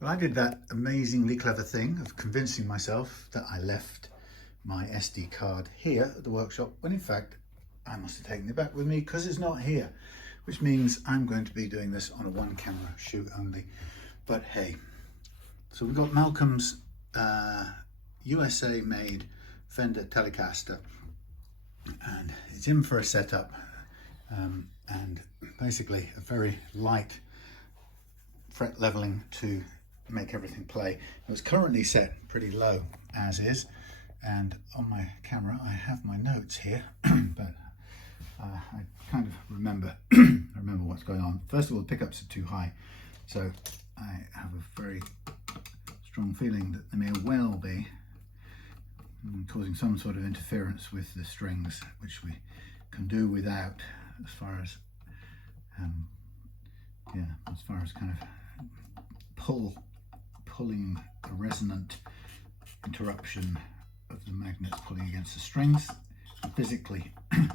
Well, I did that amazingly clever thing of convincing myself that I left my SD card here at the workshop, when in fact I must have taken it back with me because it's not here, which means I'm going to be doing this on a one camera shoot only. But hey, so we've got Malcolm's USA made Fender Telecaster, and it's in for a setup, and basically a very light fret leveling to make everything play. It was currently set pretty low as is, and on my camera I have my notes here, but I kind of remember what's going on. First of all, the pickups are too high, so I have a very strong feeling that they may well be causing some sort of interference with the strings, which we can do without, as far as kind of pulling a resonant interruption of the magnets pulling against the strings, and physically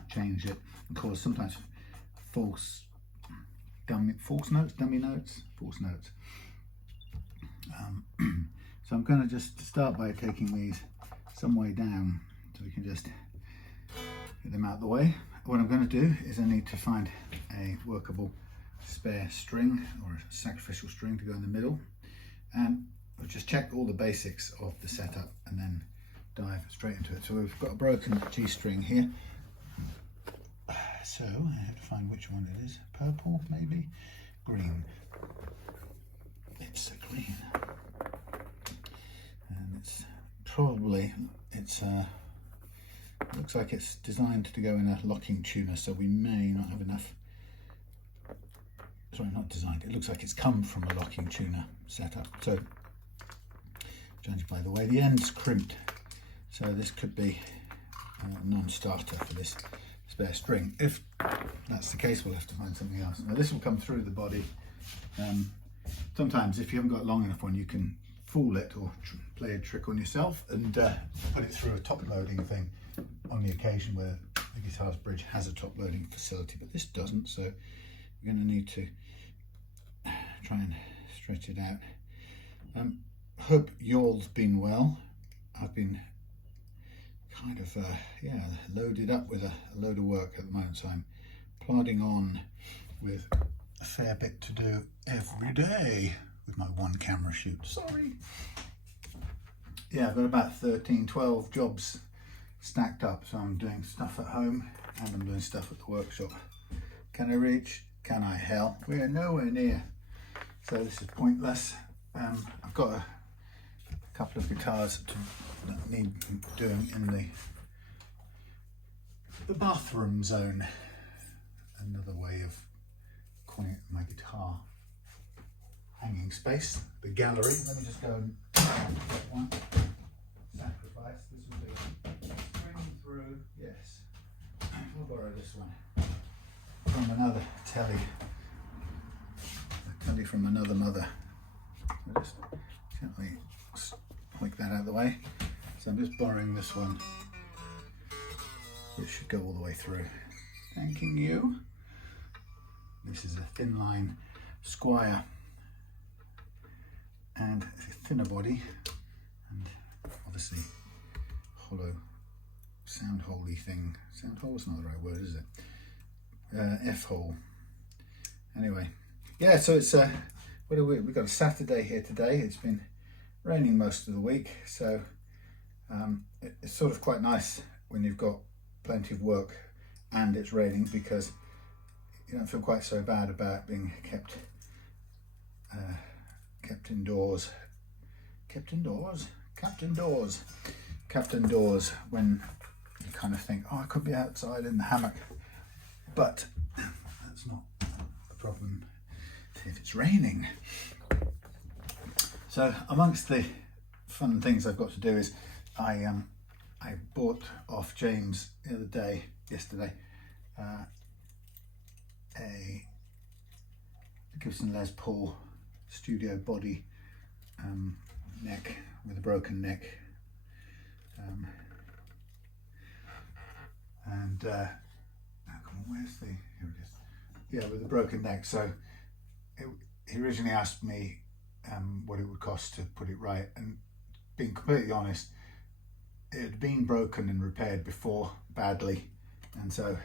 change it and cause sometimes false notes. So I'm going to just start by taking these some way down so we can just get them out of the way. What I'm going to do is I need to find a workable spare string or a sacrificial string to go in the middle, and we'll just check all the basics of the setup and then dive straight into it. So we've got a broken G string here, so I have to find which one it is. Purple, maybe green. It's a green, and it's probably looks like it's designed to go in a locking tuner, so we may not have enough. Sorry, not designed, it looks like it's come from a locking tuner setup. So judged by the way the end's crimped, so this could be a non-starter for this spare string. If that's the case, we'll have to find something else. Now this will come through the body. Sometimes if you haven't got a long enough one, you can fool it or play a trick on yourself and put it through a top loading thing on the occasion where the guitar's bridge has a top loading facility, but this doesn't, so we're going to need to try and stretch it out. Hope y'all's been well. I've been kind of loaded up with a load of work at the moment, so I'm plodding on with a fair bit to do every day with my one camera shoot. Sorry. Yeah, I've got about 12 jobs stacked up, so I'm doing stuff at home and I'm doing stuff at the workshop. Can I reach? Can I? Hell, we're nowhere near, so this is pointless. I've got a couple of guitars that need doing in the bathroom zone, another way of calling it my guitar hanging space, the gallery. Let me just go and get one. Sacrifice. This will be string through. Yes, we'll borrow this one from another telly. A telly from another mother. I'll just gently flick that out of the way. So I'm just borrowing this one. It should go all the way through. Thanking you. This is a thin line Squire, and it's a thinner body, and obviously hollow sound holey thing. Sound hole is not the right word, is it? F-hole. Anyway, yeah, so it's we've got a Saturday here today. It's been raining most of the week, so it's sort of quite nice when you've got plenty of work and it's raining, because you don't feel quite so bad about being kept indoors when you kind of think, oh, I could be outside in the hammock, but that's not the problem if it's raining. So amongst the fun things I've got to do is I bought off James yesterday a Gibson Les Paul studio body neck with a broken neck, and where's the, here it is, yeah, with a broken neck. So he originally asked me what it would cost to put it right. And being completely honest, it had been broken and repaired before badly, and so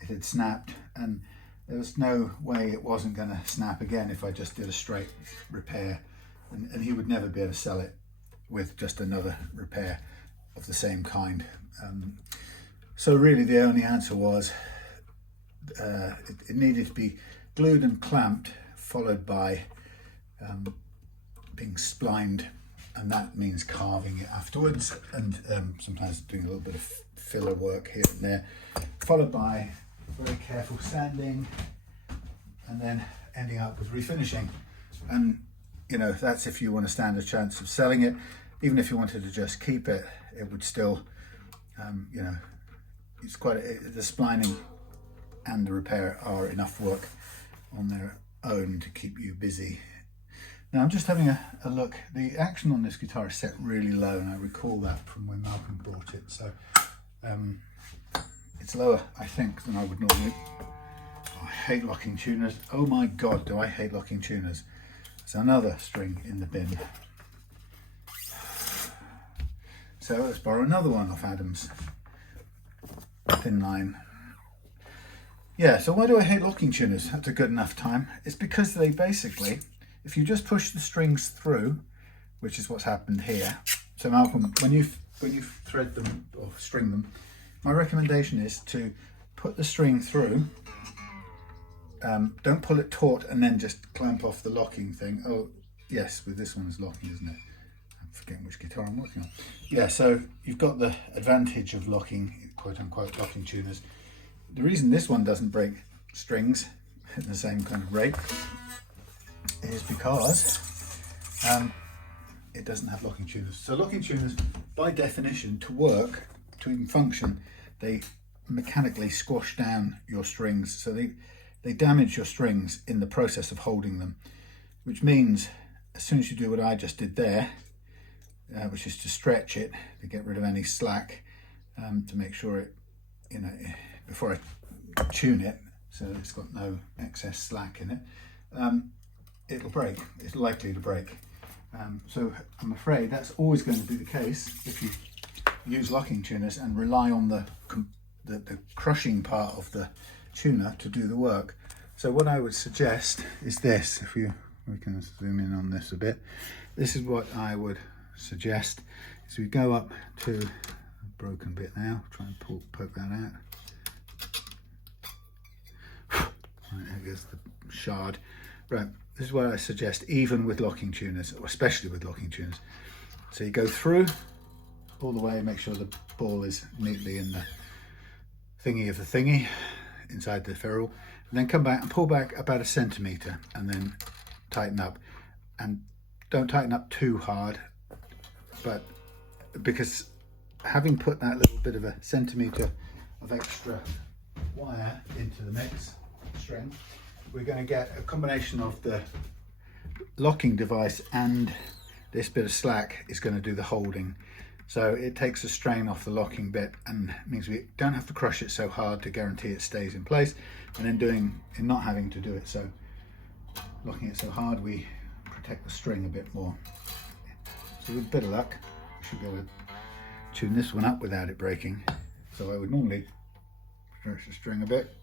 it had snapped, and there was no way it wasn't going to snap again if I just did a straight repair, and he would never be able to sell it with just another repair of the same kind. So really the only answer was it needed to be glued and clamped, followed by being splined, and that means carving it afterwards, and sometimes doing a little bit of filler work here and there, followed by very careful sanding, and then ending up with refinishing. And you know, that's if you want to stand a chance of selling it. Even if you wanted to just keep it, it would still, you know, it's quite the splining and the repair are enough work on their own to keep you busy. Now I'm just having a look. The action on this guitar is set really low, and I recall that from when Malcolm bought it. So it's lower, I think, than I would normally. Oh, I hate locking tuners. Oh my God, do I hate locking tuners. There's another string in the bin. So let's borrow another one off Adam's thin line. Yeah, so why do I hate locking tuners at a good enough time? It's because they basically, if you just push the strings through, which is what's happened here. So Malcolm, when you thread them or string them, my recommendation is to put the string through. Don't pull it taut and then just clamp off the locking thing. Oh yes, with this one it's locking, isn't it? I'm forgetting which guitar I'm working on. Yeah, so you've got the advantage of locking, quote unquote, locking tuners. The reason this one doesn't break strings at the same kind of rate is because it doesn't have locking tuners. So locking tuners, by definition, to work, to even function, they mechanically squash down your strings. So they damage your strings in the process of holding them, which means as soon as you do what I just did there, which is to stretch it to get rid of any slack, to make sure it, you know, before I tune it so that it's got no excess slack in it, it'll break. It's likely to break. So I'm afraid that's always going to be the case if you use locking tuners and rely on the crushing part of the tuner to do the work. So what I would suggest is this. If we can zoom in on this a bit, this is what I would suggest. Is we go up to a broken bit now, try and poke that out. Right, there goes the shard. Right, this is what I suggest, even with locking tuners, or especially with locking tuners. So you go through all the way, make sure the ball is neatly in the thingy of the thingy, inside the ferrule, and then come back and pull back about 1 centimetre, and then tighten up. And don't tighten up too hard, but because having put that little bit of 1 centimetre of extra wire into the mix string, we're going to get a combination of the locking device and this bit of slack is going to do the holding. So it takes the strain off the locking bit and means we don't have to crush it so hard to guarantee it stays in place, and then not having to do it so, locking it so hard, we protect the string a bit more. So with a bit of luck, we should be able to tune this one up without it breaking. So I would normally stretch the string a bit.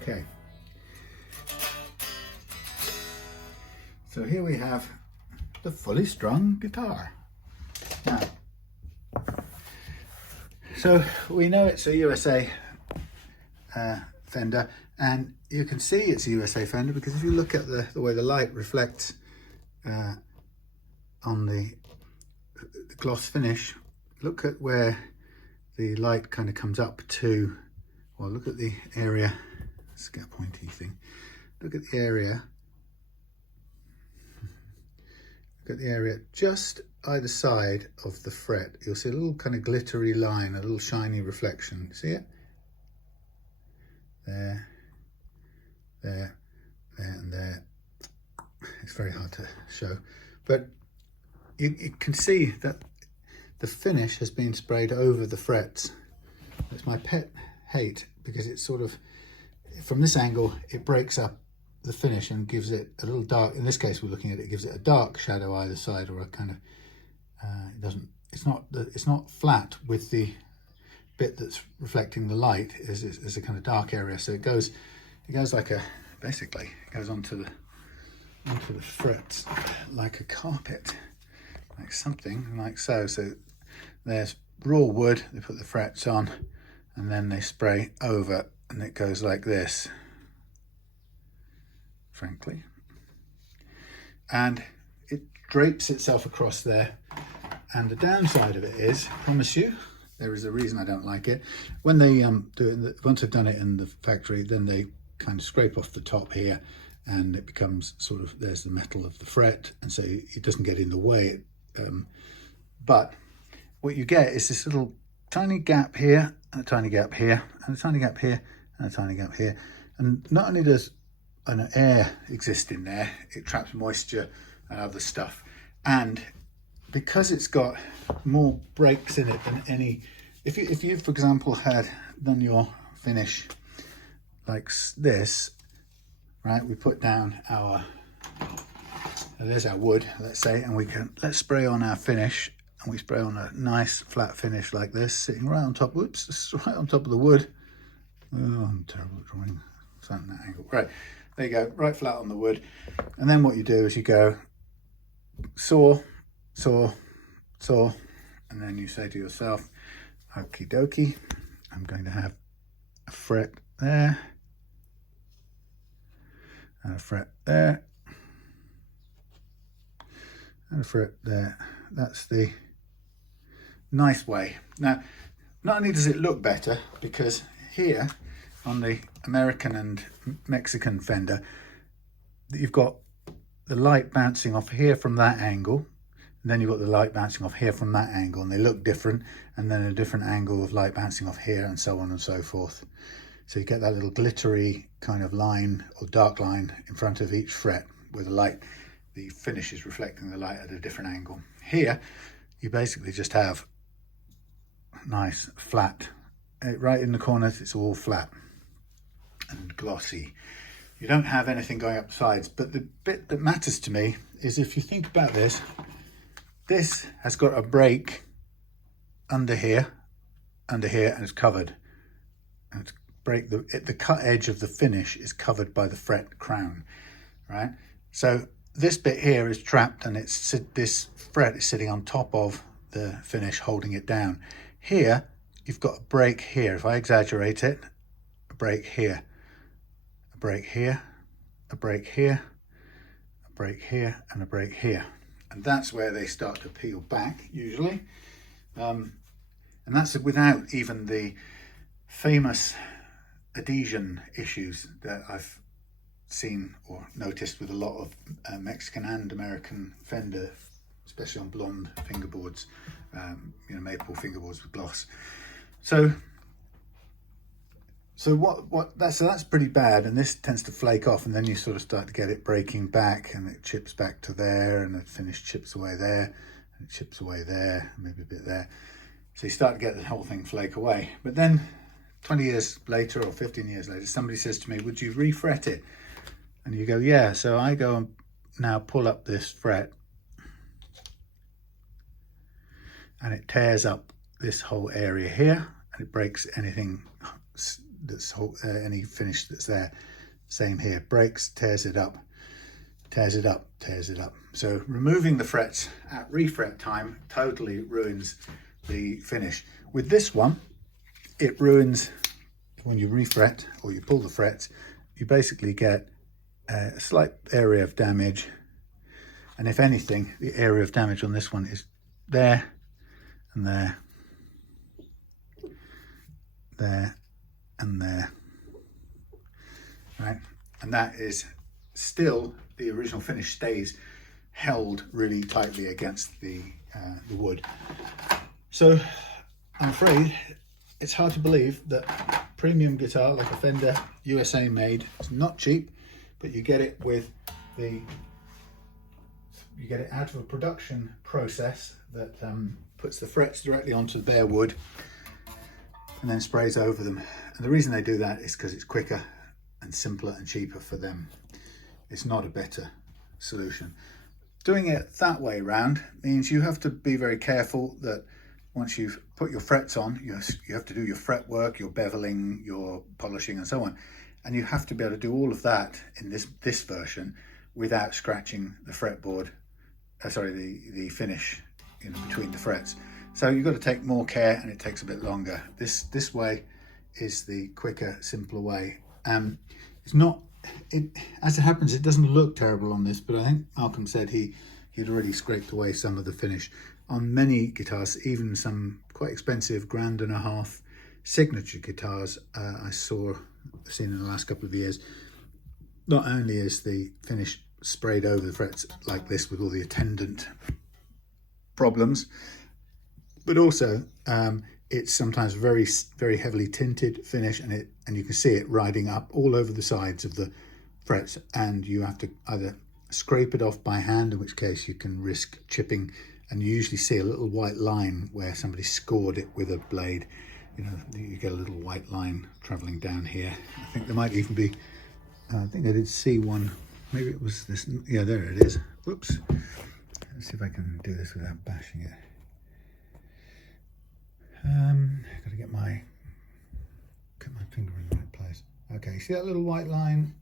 Okay, so here we have the fully strung guitar. Now, so we know it's a USA Fender, and you can see it's a USA Fender because if you look at the way the light reflects on the the gloss finish, look at where the light kind of comes up to, well, look at the area, let's get a pointy thing, look at the area, just either side of the fret. You'll see a little kind of glittery line, a little shiny reflection. See it? There, there, there, and there. It's very hard to show, but you can see that the finish has been sprayed over the frets. It's my pet hate, because it's sort of, from this angle, it breaks up the finish and gives it a little dark, in this case we're looking at it, gives it a dark shadow either side, or a kind of it's not flat with the bit that's reflecting the light is a kind of dark area, so it goes like a, basically it goes onto the frets like a carpet, like something like so. So there's raw wood, they put the frets on and then they spray over, and it goes like this, frankly, and it drapes itself across there. And the downside of it is, I promise you, there is a reason I don't like it. When they do it, once they've done it in the factory, then they kind of scrape off the top here, and it becomes sort of, there's the metal of the fret, and so it doesn't get in the way. But what you get is this little tiny gap here, and a tiny gap here, and a tiny gap here, and a tiny gap here. And not only does an air exist in there, it traps moisture and other stuff. And because it's got more breaks in it than any, if you for example had done your finish like this, right, we put down our, there's our wood, let's say, and let's spray on our finish, and we spray on a nice flat finish like this, sitting right on top, whoops, this is right on top of the wood. Oh, I'm terrible at drawing something at that angle. Right, there you go, right flat on the wood. And then what you do is you go saw, saw, saw, and then you say to yourself, okie dokie, I'm going to have a fret there, and a fret there, and a fret there. That's the nice way. Now, not only does it look better, because here on the American and Mexican Fender, you've got the light bouncing off here from that angle, and then you've got the light bouncing off here from that angle, and they look different, and then a different angle of light bouncing off here, and so on and so forth. So you get that little glittery kind of line or dark line in front of each fret where the finish is reflecting the light at a different angle. Here, you basically just have nice flat, right in the corners, it's all flat and glossy. You don't have anything going up the sides, but the bit that matters to me is, if you think about this, this has got a break under here, and it's covered. And it's the cut edge of the finish is covered by the fret crown, right? So this bit here is trapped, and this fret is sitting on top of the finish, holding it down. Here, you've got a break here. If I exaggerate it, a break here, a break here, a break here, a break here, and a break here. And that's where they start to peel back, usually. And that's without even the famous adhesion issues that I've seen or noticed with a lot of Mexican and American Fender, especially on blonde fingerboards, maple fingerboards with gloss. So that's pretty bad, and this tends to flake off, and then you sort of start to get it breaking back, and it chips back to there, and the finish chips away there, and it chips away there, maybe a bit there. So you start to get the whole thing flake away. But then 20 years later or 15 years later, somebody says to me, would you refret it? And you go, yeah. So I go and now pull up this fret, and it tears up this whole area here, and it breaks anything any finish that's there. Same here, breaks, tears it up, tears it up, tears it up. So removing the frets at refret time totally ruins the finish. With this one, it ruins, when you refret or you pull the frets, you basically get a slight area of damage. And if anything, the area of damage on this one is there and there, there and there, right? And that is still, the original finish stays held really tightly against the wood. So I'm afraid it's hard to believe that premium guitar like a Fender USA made, it's not cheap, but you get it with you get it out of a production process that puts the frets directly onto bare wood and then sprays over them. And the reason they do that is because it's quicker and simpler and cheaper for them. It's not a better solution. Doing it that way round means you have to be very careful that once you've put your frets on, you have to do your fret work, your beveling, your polishing and so on. And you have to be able to do all of that in this version without scratching the fretboard, the finish, between the frets. So you've got to take more care, and it takes a bit longer. This way is the quicker, simpler way. It's not, as it happens, it doesn't look terrible on this, but I think Malcolm said he'd already scraped away some of the finish. On many guitars, even some quite expensive $1,500 signature guitars I've seen in the last couple of years, not only is the finish sprayed over the frets like this with all the attendant problems, but also it's sometimes very, very heavily tinted finish, and you can see it riding up all over the sides of the frets, and you have to either scrape it off by hand, in which case you can risk chipping, and you usually see a little white line where somebody scored it with a blade. You get a little white line traveling down here. I think there might even be, I think I did see one, maybe it was this, yeah, there it is. Whoops. Let's see if I can do this without bashing it. Got to get my finger in the right place. Okay, see that little white line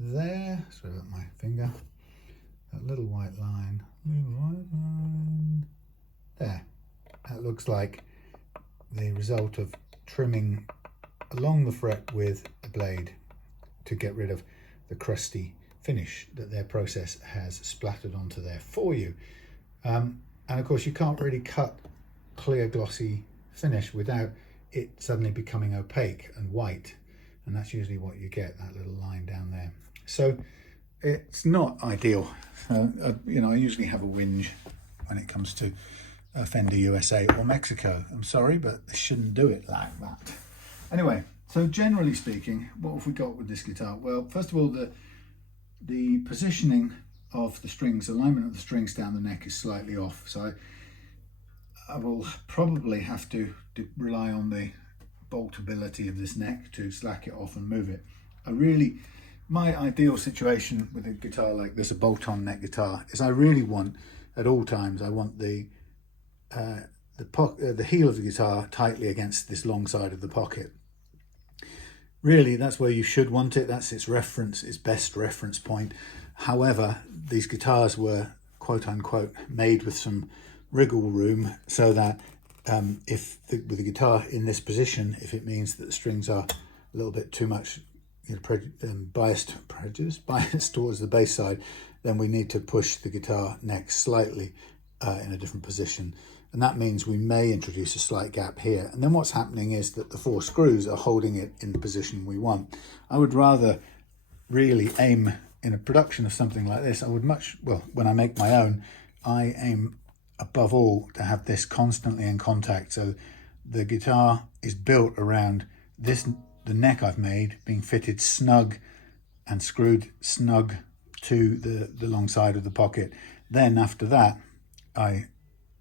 there? Sorry about my finger. That little white line. There. That looks like the result of trimming along the fret with a blade to get rid of the crusty finish that their process has splattered onto there for you. And of course you can't really cut clear glossy finish without it suddenly becoming opaque and white, and that's usually what you get, that little line down there. So it's not ideal. I usually have a whinge when it comes to Fender USA or Mexico. I'm sorry, but they shouldn't do it like that. Anyway, so generally speaking, what have we got with this guitar? Well, first of all, the positioning of the strings, alignment of the strings down the neck is slightly off. So I will probably have to rely on the boltability of this neck to slack it off and move it. My ideal situation with a guitar like this, a bolt-on neck guitar, is I really want, at all times, I want the heel of the guitar tightly against this long side of the pocket. Really, that's where you should want it. That's its best reference point. However, these guitars were quote unquote made with some wriggle room, so that with the guitar in this position, if it means that the strings are a little bit too much biased towards the bass side, then we need to push the guitar neck slightly in a different position. And that means we may introduce a slight gap here. And then what's happening is that the 4 screws are holding it in the position we want. I would rather really aim, in a production of something like this, when I make my own, I aim above all to have this constantly in contact. So the guitar is built around the neck I've made being fitted snug and screwed snug to the long side of the pocket. Then after that, I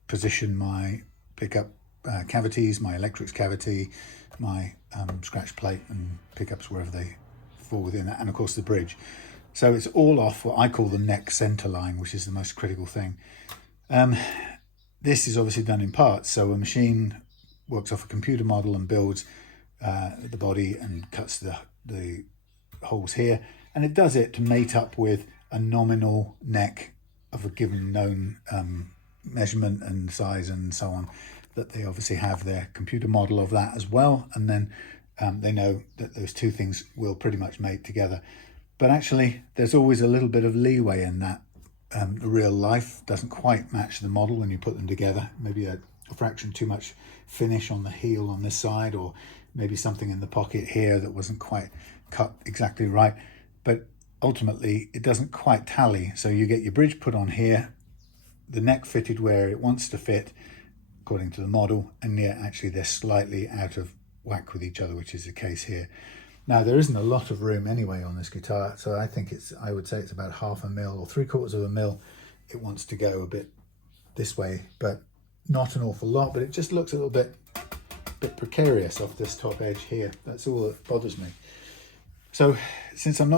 position my pickup cavities, my electrics cavity, my scratch plate and pickups wherever they fall within that, and of course the bridge. So it's all off what I call the neck center line, which is the most critical thing. This is obviously done in parts, so a machine works off a computer model and builds the body and cuts the holes here, and it does it to mate up with a nominal neck of a given known measurement and size and so on, that they obviously have their computer model of that as well, and then they know that those two things will pretty much mate together. But actually there's always a little bit of leeway in that the real life doesn't quite match the model when you put them together. Maybe a fraction too much finish on the heel on this side, or maybe something in the pocket here that wasn't quite cut exactly right. But ultimately it doesn't quite tally. So you get your bridge put on here, the neck fitted where it wants to fit according to the model, and yet actually they're slightly out of whack with each other, which is the case here. Now there isn't a lot of room anyway on this guitar, so I would say it's about 1/2 mil or 3/4 of a mil. It wants to go a bit this way, but not an awful lot, but it just looks a little bit precarious off this top edge here. That's all that bothers me. So since when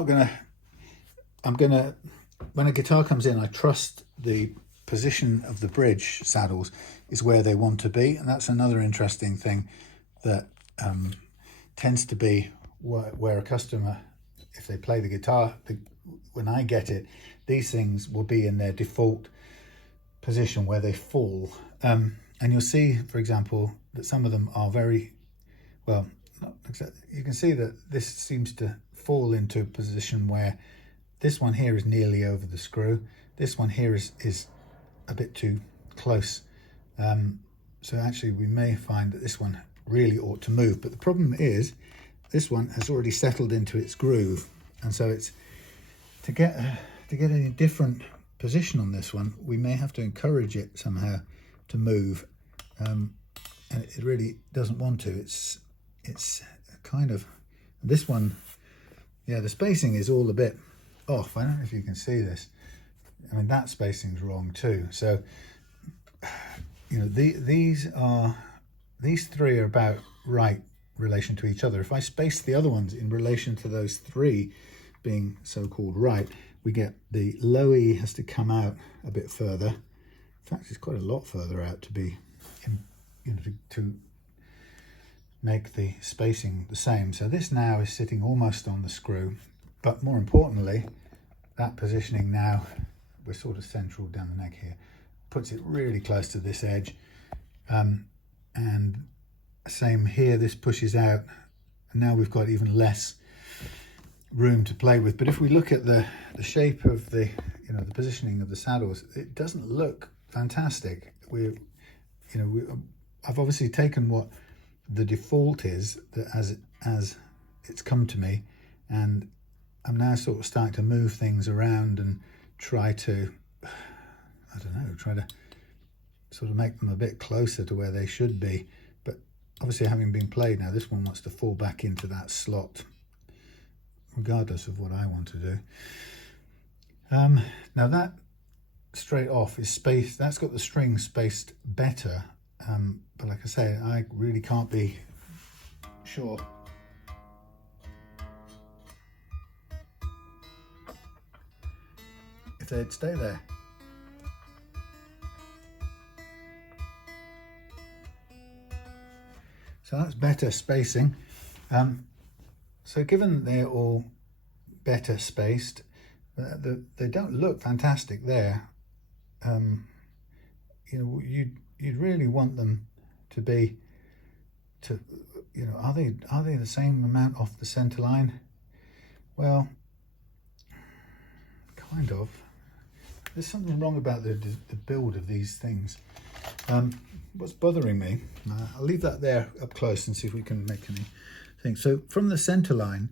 a guitar comes in, I trust the position of the bridge saddles is where they want to be, and that's another interesting thing that tends to be where a customer, if they play the guitar, when I get it, these things will be in their default position where they fall. And you'll see, for example, that some of them are very, well, not exactly, you can see that this seems to fall into a position where this one here is nearly over the screw. This one here is a bit too close. So actually we may find that this one really ought to move. But the problem is this one has already settled into its groove. And so it's to get a different position on this one, we may have to encourage it somehow to move. And it really doesn't want to. It's kind of, this one, yeah, the spacing is all a bit off. I don't know if you can see this. I mean, that spacing's wrong too. So, you know, these three are about right relation to each other. If I space the other ones in relation to those three being so-called right, we get the low E has to come out a bit further. In fact, it's quite a lot further out to be, you know, to make the spacing the same. So this now is sitting almost on the screw, but more importantly, that positioning now, we're sort of central down the neck here, puts it really close to this edge. And same here, this pushes out, and now we've got even less room to play with. But if we look at the shape of the, you know, the positioning of the saddles, it doesn't look fantastic. I've obviously taken what the default is that as it's come to me, and I'm now sort of starting to move things around and try to, I don't know, try to sort of make them a bit closer to where they should be. But obviously, having been played now, this one wants to fall back into that slot regardless of what I want to do. Now that straight off is spaced, that's got the string spaced better, but like I say, I really can't be sure. If they'd stay there. So that's better spacing. So given they're all better spaced, they don't look fantastic there. You know, you'd really want them to be, you know, are they the same amount off the center line? Well, kind of. There's something wrong about the build of these things. What's bothering me, I'll leave that there up close and see if we can make anything. So from the center line,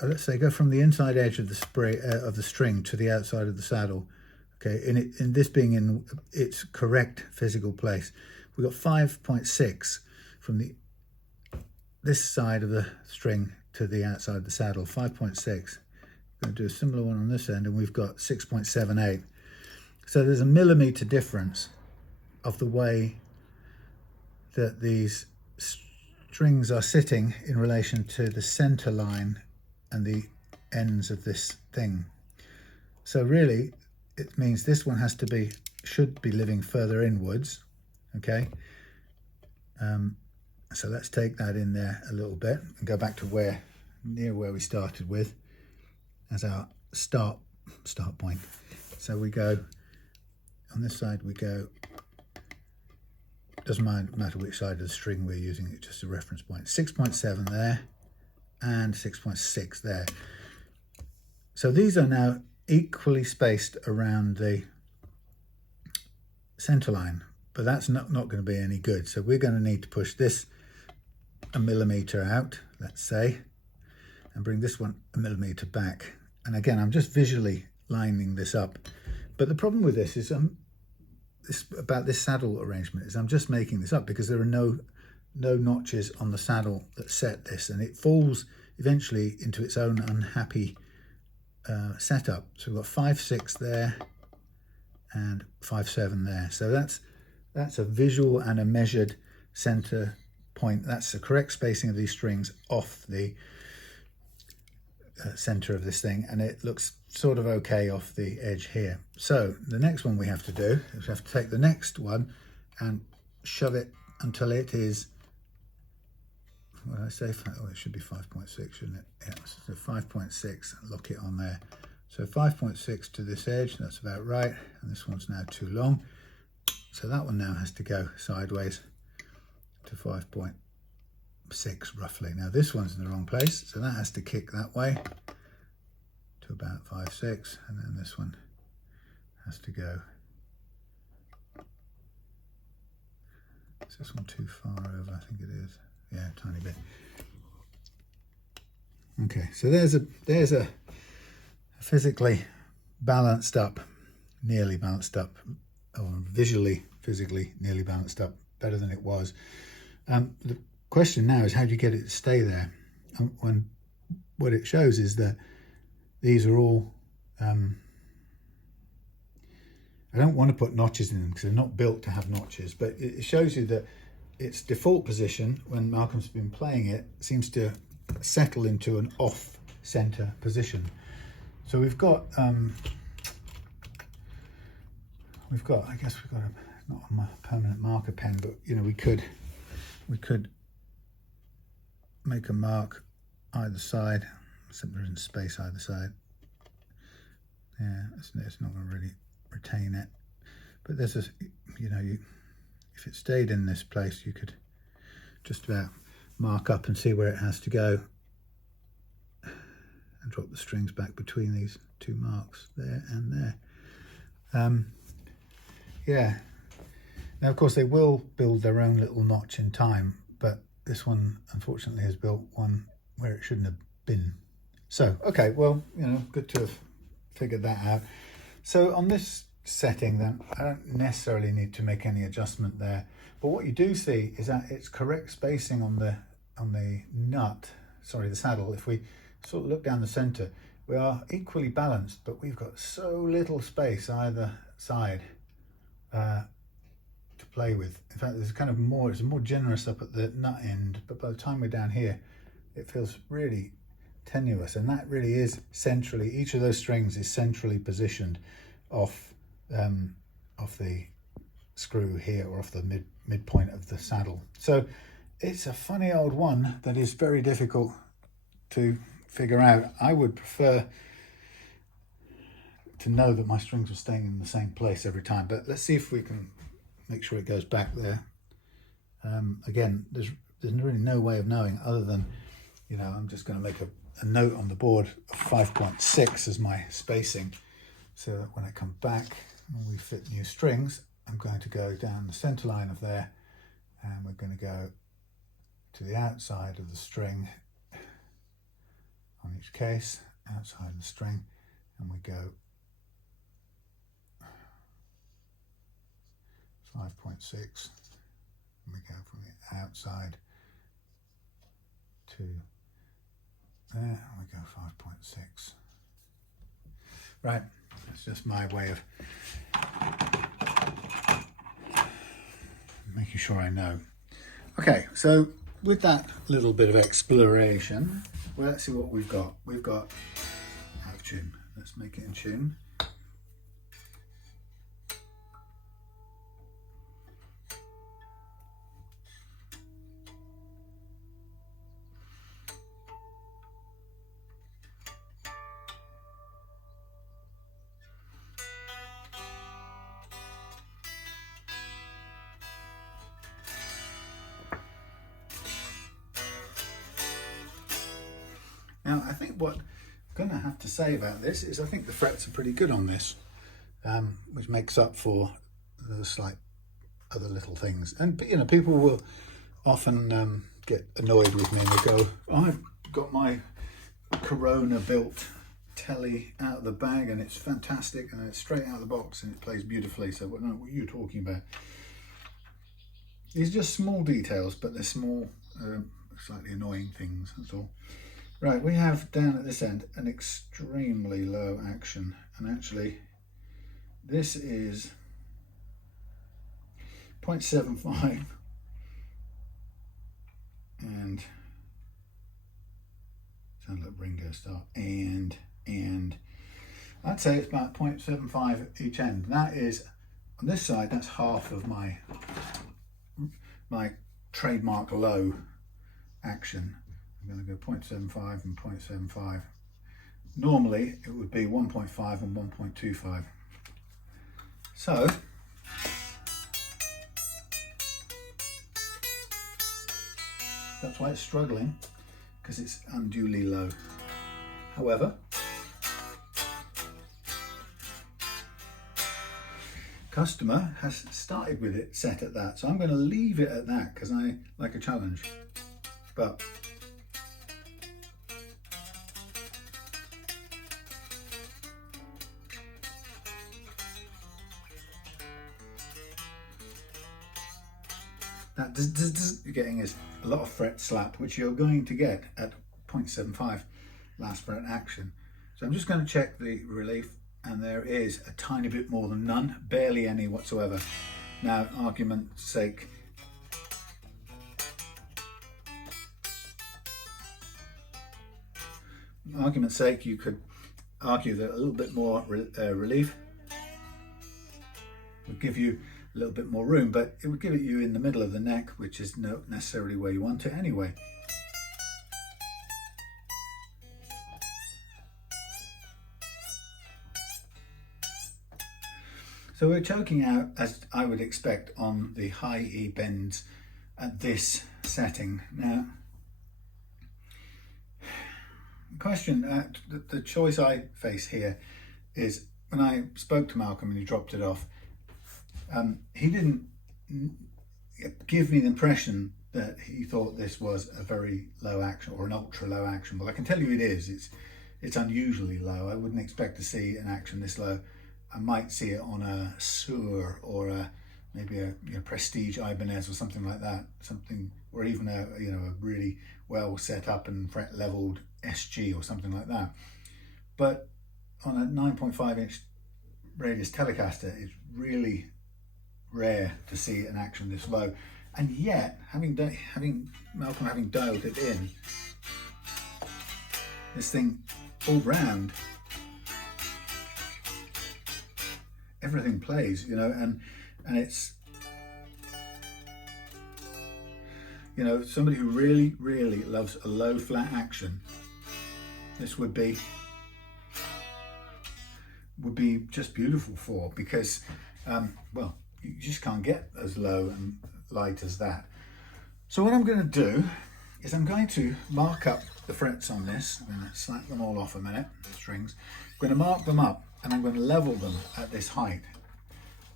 let's say go from the inside edge of the string to the outside of the saddle. Okay, in this being in its correct physical place, we've got 5.6 from this side of the string to the outside of the saddle. 5.6. Going to do a similar one on this end, and we've got 6.78. So there's a millimeter difference of the way that these strings are sitting in relation to the center line and the ends of this thing. So really, it means this one should be living further inwards. Okay. So let's take that in there a little bit and go back to near where we started with as our start point. So we go on this side, we go, doesn't matter which side of the string we're using, it's just a reference point. 6.7 there and 6.6 there. So these are now equally spaced around the center line, but that's not going to be any good. So we're going to need to push this a millimeter out, let's say, and bring this one a millimeter back. And again, I'm just visually lining this up. But the problem with this is about this saddle arrangement is I'm just making this up because there are no notches on the saddle that set this, and it falls eventually into its own unhappy setup. So we've got 5/6 there and 5/7 there. So that's a visual and a measured center point. That's the correct spacing of these strings off the center of this thing, and it looks sort of okay off the edge here. So the next one we have to do is we have to take the next one and shove it until it is, what did I say? Oh, it should be 5.6, shouldn't it? Yeah, so 5.6, lock it on there. So 5.6 to this edge, that's about right. And this one's now too long. So that one now has to go sideways to 5.6 roughly. Now this one's in the wrong place, so that has to kick that way to about 5/6, and then this one has to go. Is this one too far over? I think it is. Yeah, a tiny bit. Okay, so there's a physically balanced up, nearly balanced up, or visually, physically nearly balanced up, better than it was. The question now is, how do you get it to stay there? When what it shows is that these are all, I don't want to put notches in them because they're not built to have notches, but it shows you that its default position when Malcolm's been playing it seems to settle into an off center position. So we've got I guess we've got not a permanent marker pen, but you know, we could make a mark either side, except there isn't space either side. Yeah, it's not going to really retain it. But there's a, you know, if it stayed in this place, you could just about mark up and see where it has to go, and drop the strings back between these two marks there and there. Yeah. Now, of course, they will build their own little notch in time, but this one, unfortunately, has built one where it shouldn't have been. So, okay, well, you know, good to have figured that out. So on this setting, then, I don't necessarily need to make any adjustment there. But what you do see is that it's correct spacing on the nut, sorry, the saddle. If we sort of look down the center, we are equally balanced, but we've got so little space either side to play with. In fact, there's kind of more, it's more generous up at the nut end, but by the time we're down here, it feels really tenuous, and that really is centrally, each of those strings is centrally positioned off the screw here, or off the midpoint of the saddle. So it's a funny old one that is very difficult to figure out. I would prefer to know that my strings are staying in the same place every time, but let's see if we can make sure it goes back there. Again, there's really no way of knowing other than, you know, I'm just going to make a note on the board of 5.6 as my spacing, so that when I come back and we fit new strings, I'm going to go down the center line of there, and we're going to go to the outside of the string on each case, outside of the string, and we go 5.6, and we go from the outside to there, and we go 5.6. Right, that's just my way of making sure I know. Okay, so with that little bit of exploration, well, let's see what we've got. We've got out of tune. Let's make it in tune. Now, I think what gonna have to say about this is I think the frets are pretty good on this, which makes up for the slight other little things. And you know, people will often get annoyed with me and they go, I've got my Corona built Tele out of the bag and it's fantastic and it's straight out of the box and it plays beautifully. So what are you talking about? These are just small details, but they're small, slightly annoying things, that's all. Right, we have down at this end an extremely low action, and actually this is 0.75 and sound like Ringo Starr, and I'd say it's about 0.75 at each end. And that is, on this side, that's half of my trademark low action. I'm going to go 0.75 and 0.75. Normally it would be 1.5 and 1.25. So that's why it's struggling, because it's unduly low. However, customer has started with it set at that, so I'm going to leave it at that because I like a challenge. But that you're getting is a lot of fret slap, which you're going to get at 0.75 last fret action. So I'm just going to check the relief, and there is a tiny bit more than none, barely any whatsoever. Now, argument's sake, you could argue that a little bit more relief would give you a little bit more room, but it would give it you in the middle of the neck, which is not necessarily where you want it anyway. So we're choking out, as I would expect, on the high E bends at this setting. Now, the question, the choice I face here is, when I spoke to Malcolm and he dropped it off, he didn't give me the impression that he thought this was a very low action or an ultra low action. Well, I can tell you it is. It's unusually low. I wouldn't expect to see an action this low. I might see it on a Sur or maybe a Prestige Ibanez or something like that, or even a really well set up and fret leveled SG or something like that. But on a 9.5 inch radius Telecaster, it's really rare to see an action this low. And yet, Malcolm having dialed it in, this thing all round, everything plays, and it's, somebody who really, really loves a low flat action, this would be just beautiful for, because, well, you just can't get as low and light as that. So what I'm going to do is I'm going to mark up the frets on this. I'm going to slack them all off a minute, the strings. I'm going to mark them up and I'm going to level them at this height.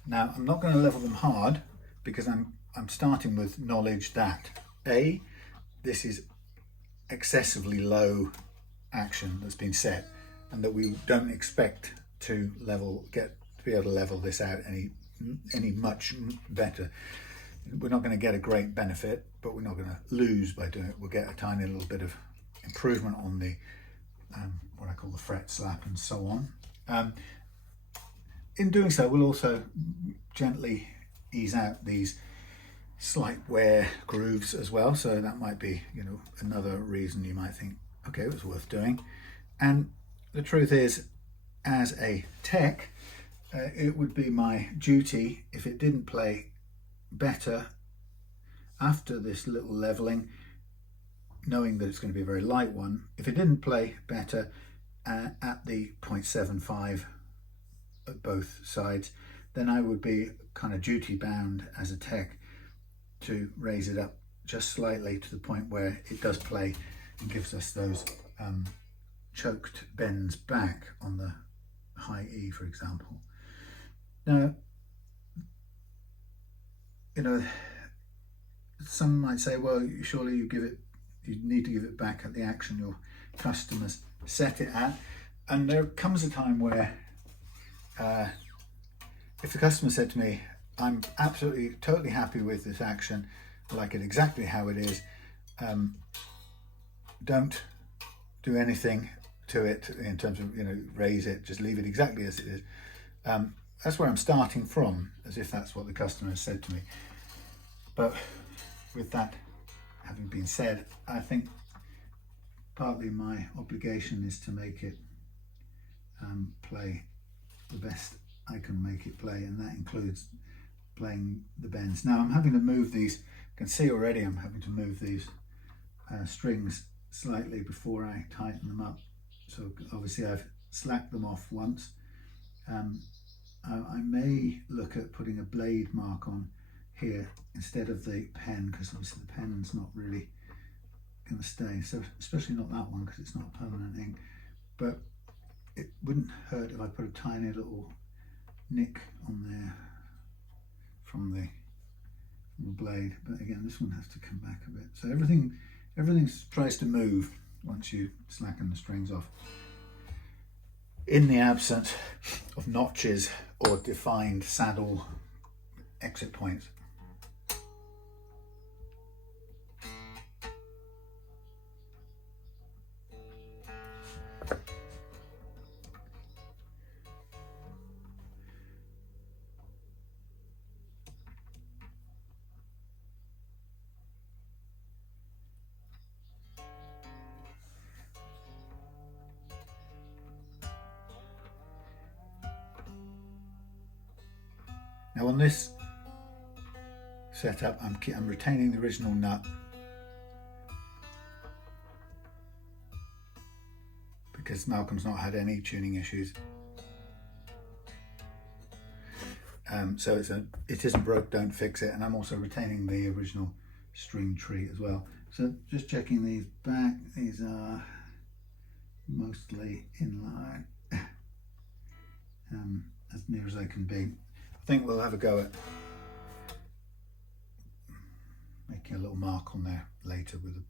Now, I'm not going to level them hard because I'm starting with knowledge that A, this is excessively low action that's been set, and that we don't expect to be able to level this out any much better. We're not going to get a great benefit, but we're not going to lose by doing it. We'll get a tiny little bit of improvement on the what I call the fret slap and so on. In doing so, we'll also gently ease out these slight wear grooves as well. So that might be, another reason you might think, okay, it was worth doing. And the truth is, as a tech, it would be my duty, if it didn't play better after this little leveling, knowing that it's going to be a very light one, if it didn't play better at the 0.75 at both sides, then I would be kind of duty bound as a tech to raise it up just slightly to the point where it does play and gives us those choked bends back on the high E, for example. Now, you know, some might say, well, surely you need to give it back at the action your customers set it at. And there comes a time where if the customer said to me, I'm absolutely totally happy with this action, I like it exactly how it is, don't do anything to it in terms of, you know, raise it, just leave it exactly as it is. That's where I'm starting from, as if that's what the customer has said to me. But with that having been said, I think partly my obligation is to make it play the best I can make it play, and that includes playing the bends. Now I'm having to move these, you can see already I'm having to move these strings slightly before I tighten them up. So obviously I've slacked them off once. I may look at putting a blade mark on here instead of the pen, because obviously the pen's not really going to stay, so especially not that one because it's not permanent ink. But it wouldn't hurt if I put a tiny little nick on there from the blade. But again, this one has to come back a bit. So everything tries to move once you slacken the strings off, in the absence of notches or defined saddle exit points. Now on this setup, I'm retaining the original nut because Malcolm's not had any tuning issues. So it isn't broke, don't fix it. And I'm also retaining the original string tree as well. So just checking these back, these are mostly in line, as near as they can be. I think we'll have a go at making a little mark on there later with a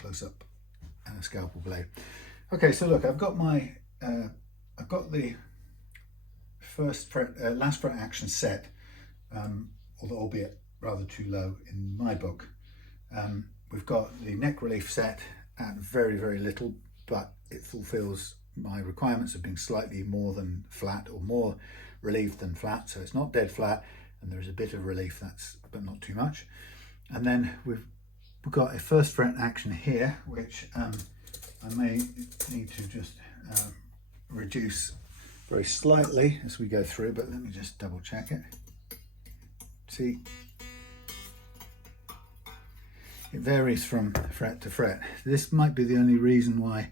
close-up and a scalpel blade. Okay, so look, I've got my I've got the first fret, last fret action set, although albeit rather too low in my book. We've got the neck relief set at very, very little, but it fulfills my requirements of being slightly more than flat, or more relief than flat, so it's not dead flat, and there is a bit of relief, but not too much. And then we've got a first fret action here, which I may need to just reduce very slightly as we go through, but let me just double check it. See, it varies from fret to fret. This might be the only reason why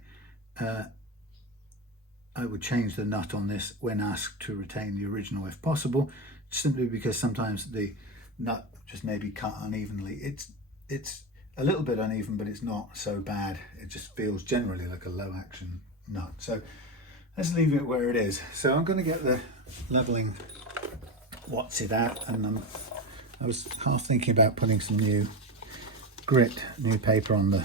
I would change the nut on this when asked to retain the original if possible, simply because sometimes the nut just may be cut unevenly. It's a little bit uneven, but it's not so bad. It just feels generally like a low action nut. So let's leave it where it is. So I'm going to get the leveling what's it at, and I was half thinking about putting some new paper on the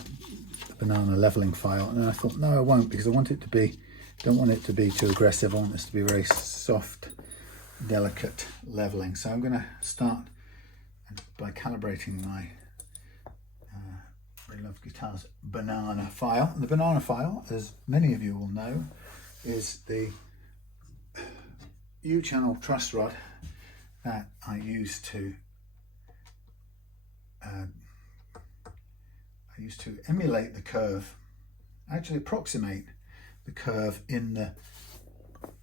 banana leveling file, and I thought no, I won't, because I want it to be, don't want it to be too aggressive. I want this to be very soft, delicate leveling. So I'm going to start by calibrating my Really Love Guitars banana file. And the banana file, as many of you will know, is the U-channel truss rod that I use to emulate the curve, actually approximate the curve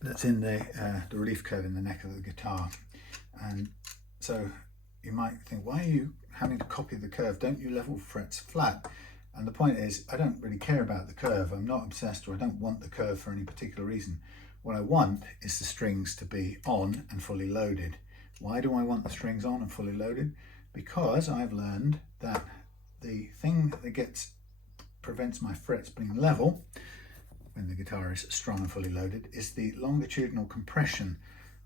that's in the relief curve in the neck of the guitar. And so you might think, why are you having to copy the curve? Don't you level frets flat? And the point is, I don't really care about the curve. I'm not obsessed, or I don't want the curve for any particular reason. What I want is the strings to be on and fully loaded. Why do I want the strings on and fully loaded? Because I've learned that the thing that prevents my frets being level when the guitar is strung and fully loaded, is the longitudinal compression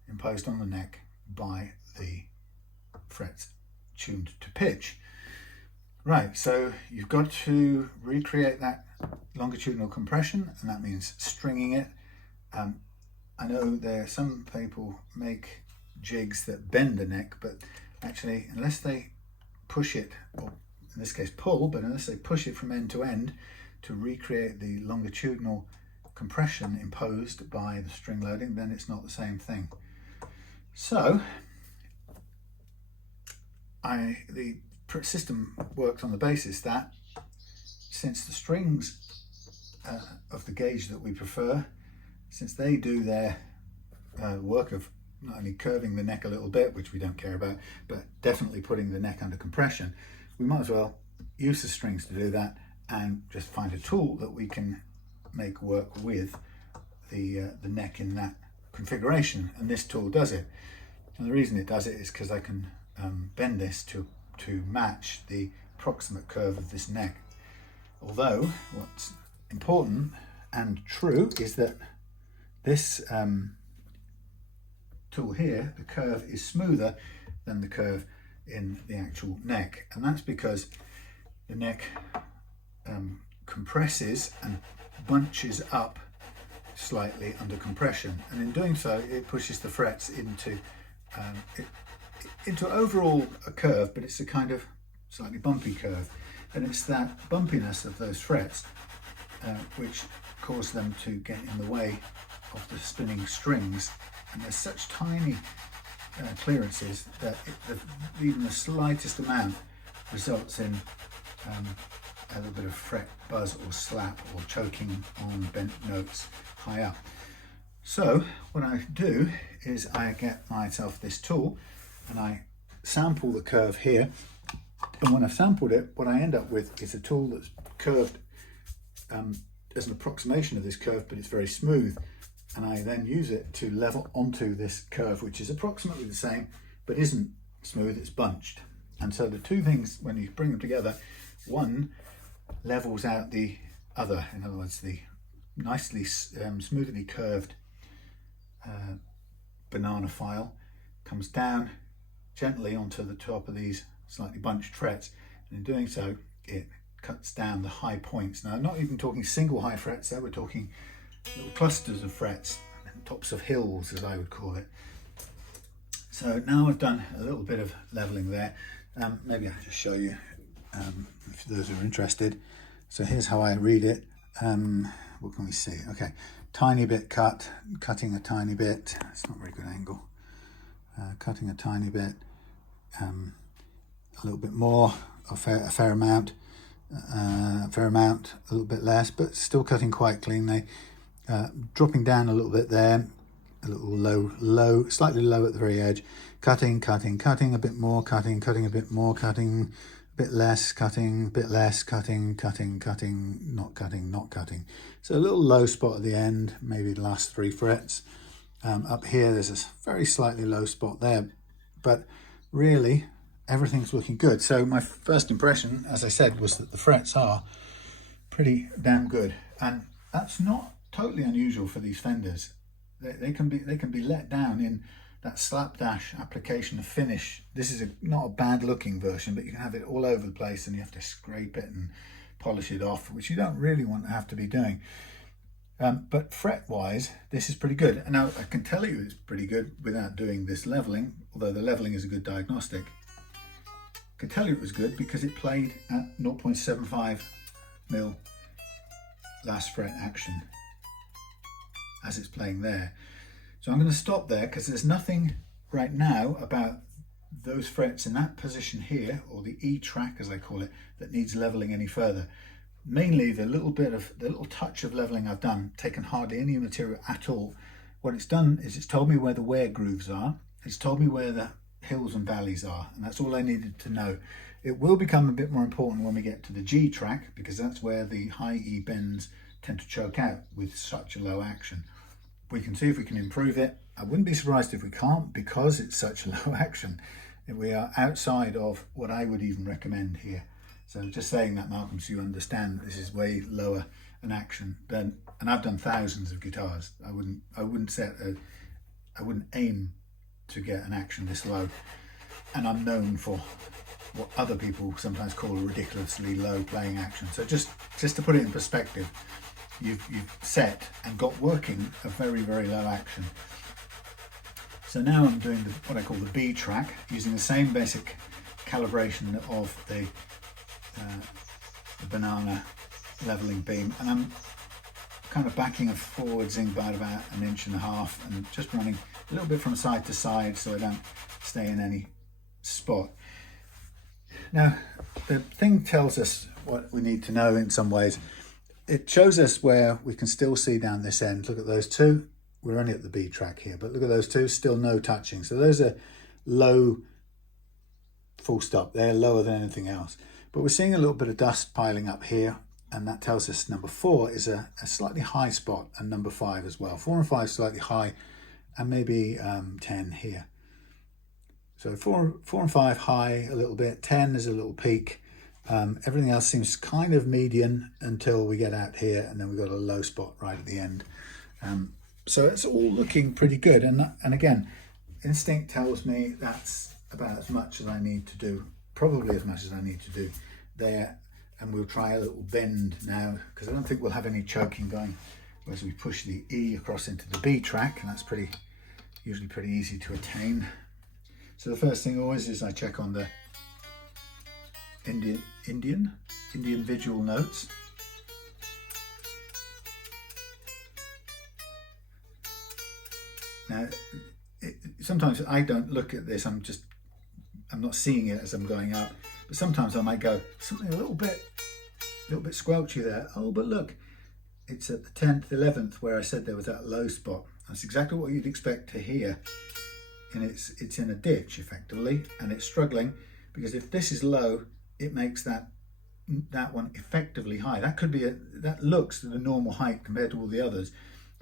imposed on the neck by the frets tuned to pitch. Right, so you've got to recreate that longitudinal compression, and that means stringing it. I know some people make jigs that bend the neck, but actually, unless they push it, or in this case pull, but unless they push it from end to end to recreate the longitudinal compression imposed by the string loading, then it's not the same thing. So the system works on the basis that since the strings of the gauge that we prefer, since they do their work of not only curving the neck a little bit, which we don't care about, but definitely putting the neck under compression, we might as well use the strings to do that and just find a tool that we can make work with the neck in that configuration, and this tool does it. And the reason it does it is because I can bend this to match the approximate curve of this neck. Although what's important and true is that this tool here, the curve is smoother than the curve in the actual neck, and that's because the neck compresses and bunches up slightly under compression, and in doing so it pushes the frets into overall a curve, but it's a kind of slightly bumpy curve, and it's that bumpiness of those frets which cause them to get in the way of the spinning strings, and there's such tiny clearances that even the slightest amount results in a little bit of fret buzz or slap or choking on bent notes high up. So what I do is I get myself this tool and I sample the curve here, and when I've sampled it, what I end up with is a tool that's curved as an approximation of this curve, but it's very smooth, and I then use it to level onto this curve, which is approximately the same but isn't smooth, it's bunched. And so the two things, when you bring them together, one levels out the other. In other words, the nicely smoothly curved banana file comes down gently onto the top of these slightly bunched frets, and in doing so it cuts down the high points. Now I'm not even talking single high frets there, we're talking little clusters of frets, tops of hills as I would call it. So now I've done a little bit of leveling there. Maybe I'll just show you if those are interested. So here's how I read it. What can we see? Okay, tiny bit cutting a tiny bit. It's not a very good angle. Cutting a tiny bit, a little bit more, a fair amount, a little bit less, but still cutting quite cleanly. Dropping down a little bit there, a little low, slightly low at the very edge. Cutting a bit more, cutting a bit more, cutting a bit less, cutting a bit less, cutting, not cutting. So a little low spot at the end, maybe the last 3 frets. Up here there's a very slightly low spot there, but really everything's looking good. So my first impression, as I said, was that the frets are pretty damn good, and that's not totally unusual for these Fenders. They can be let down in that slapdash application of finish. This is not a bad looking version, but you can have it all over the place and you have to scrape it and polish it off, which you don't really want to have to be doing. But fret wise, this is pretty good. And now I can tell you it's pretty good without doing this leveling, although the leveling is a good diagnostic. I can tell you it was good because it played at 0.75 mil last fret action as it's playing there. So I'm going to stop there because there's nothing right now about those frets in that position here, or the E track as I call it, that needs leveling any further. Mainly the little touch of leveling I've done, taken hardly any material at all. What it's done is it's told me where the wear grooves are, it's told me where the hills and valleys are, and that's all I needed to know. It will become a bit more important when we get to the G track, because that's where the high E bends tend to choke out with such a low action. We can see if we can improve it. I wouldn't be surprised if we can't, because it's such low action. If we are outside of what I would even recommend here. So just saying that, Malcolm, so you understand this is way lower an action than, and I've done thousands of guitars. I wouldn't aim to get an action this low, and I'm known for what other people sometimes call a ridiculously low playing action. So just to put it in perspective, you've set and got working a very, very low action. So now I'm doing what I call the B track, using the same basic calibration of the banana leveling beam, and I'm kind of backing and forwardsing by about 1.5 inches and just running a little bit from side to side so I don't stay in any spot. Now the thing tells us what we need to know in some ways. It shows us where we can still see down this end. Look at those two. We're only at the B track here, but look at those two, still no touching. So those are low, full stop. They're lower than anything else. But we're seeing a little bit of dust piling up here, and that tells us number 4 is a slightly high spot, and number 5 as well. 4 and 5 slightly high, and maybe 10 here. So 4 and 5 high a little bit, 10 is a little peak. Everything else seems kind of median until we get out here, and then we've got a low spot right at the end. So it's all looking pretty good. And again, instinct tells me that's about as much as I need to do, probably as much as I need to do there. And we'll try a little bend now, because I don't think we'll have any choking going as we push the E across into the B track, and that's usually pretty easy to attain. So the first thing always is I check on the individual notes. Now, sometimes I don't look at this, I'm not seeing it as I'm going up, but sometimes I might go something a little bit squelchy there. Oh, but look, it's at the 10th, 11th where I said there was that low spot. That's exactly what you'd expect to hear. And it's in a ditch effectively, and it's struggling, because if this is low, it makes that one effectively high. That could be that looks the normal height compared to all the others,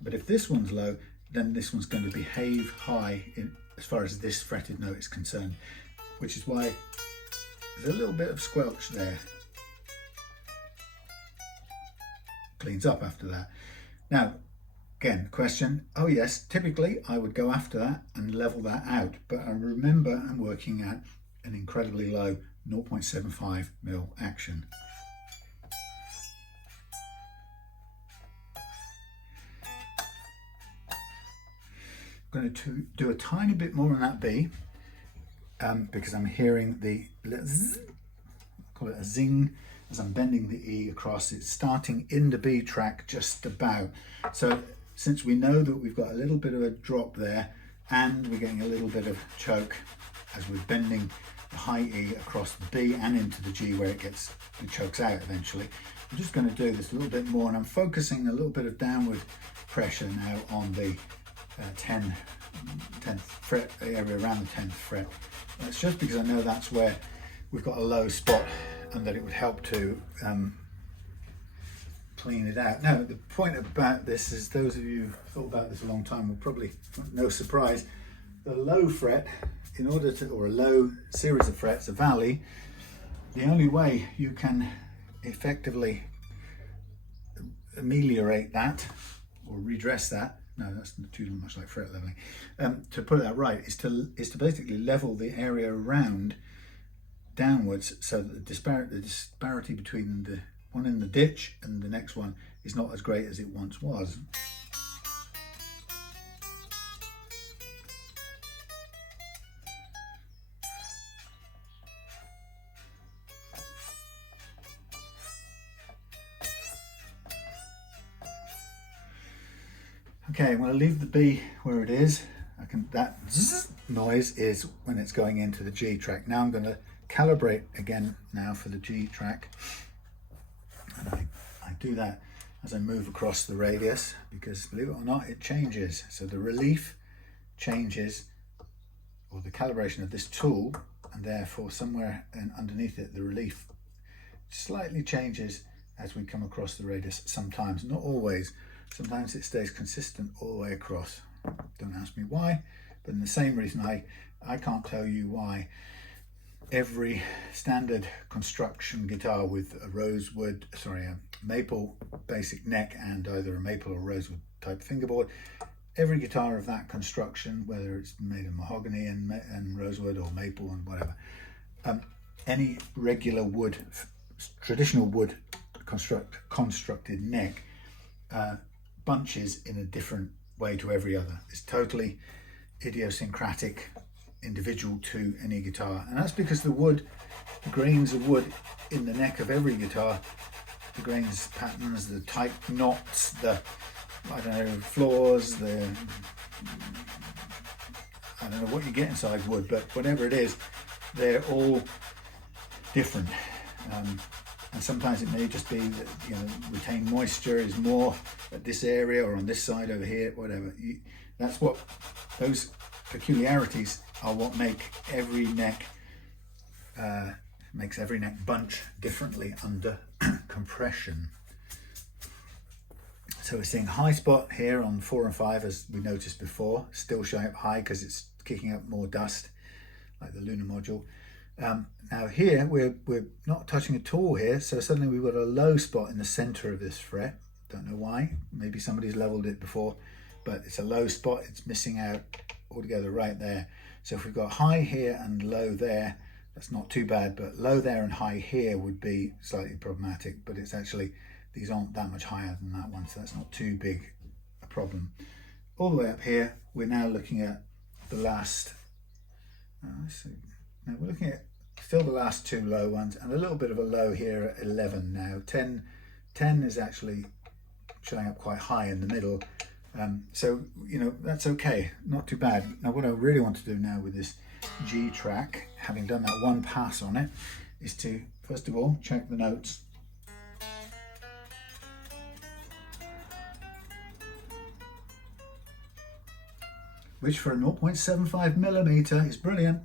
but if this one's low, then this one's going to behave high as far as this fretted note is concerned, which is why there's a little bit of squelch there. Cleans up after that. Now, again, question, oh yes, typically I would go after that and level that out, but I remember I'm working at an incredibly low 0.75 mil action. I'm going to do a tiny bit more on that B, because I'm hearing the zzz, call it a zing, as I'm bending the E across. It's starting in the B track just about. So since we know that we've got a little bit of a drop there, and we're getting a little bit of choke as we're bending the high E across the B and into the G where it chokes out eventually, I'm just going to do this a little bit more, and I'm focusing a little bit of downward pressure now on the 10th fret, area around the 10th fret. That's just because I know that's where we've got a low spot, and that it would help to clean it out. Now, the point about this is, those of you who've thought about this a long time will probably, no surprise, the low fret, in order to, or a low series of frets, a valley, the only way you can effectively ameliorate that or redress that, no, that's too much like fret leveling, to put that right, is to basically level the area around downwards, so that the disparity between the one in the ditch and the next one is not as great as it once was. Okay, I'm going to leave the B where it is. That zzz noise is when it's going into the G track. Now I'm going to calibrate again now for the G track, and I do that as I move across the radius, because believe it or not, it changes. So the relief changes, or the calibration of this tool, and therefore somewhere underneath it the relief slightly changes as we come across the radius sometimes, not always. Sometimes it stays consistent all the way across. Don't ask me why, but in the same reason I can't tell you why every standard construction guitar with a maple basic neck and either a maple or rosewood type fingerboard, every guitar of that construction, whether it's made of mahogany and rosewood or maple and whatever, any regular wood, traditional wood constructed neck bunches in a different way to every other. It's totally idiosyncratic, individual to any guitar, and that's because the grains of wood in the neck of every guitar, the grains patterns, the tight knots, the flaws, I don't know what you get inside wood, but whatever it is, they're all different. And sometimes it may just be that, retained moisture is more at this area or on this side over here, whatever. That's what those peculiarities are what make every neck makes every neck bunch differently under compression. So we're seeing high spot here on 4 and 5, as we noticed before, still showing up high because it's kicking up more dust like the lunar module. Now here we're not touching at all here, so suddenly we've got a low spot in the center of this fret. Don't know why, maybe somebody's leveled it before, but it's a low spot. It's missing out altogether right there. So if we've got high here and low there, that's not too bad, but low there and high here would be slightly problematic, but it's actually, these aren't that much higher than that one, so that's not too big a problem. All the way up here, we're now looking at the last, let's see, now we're looking at still the last two low ones and a little bit of a low here at 11 now. 10 is actually showing up quite high in the middle. So, that's okay, not too bad. Now what I really want to do now with this G track, having done that one pass on it, is to, first of all, check the notes. Which for a 0.75 millimeter is brilliant.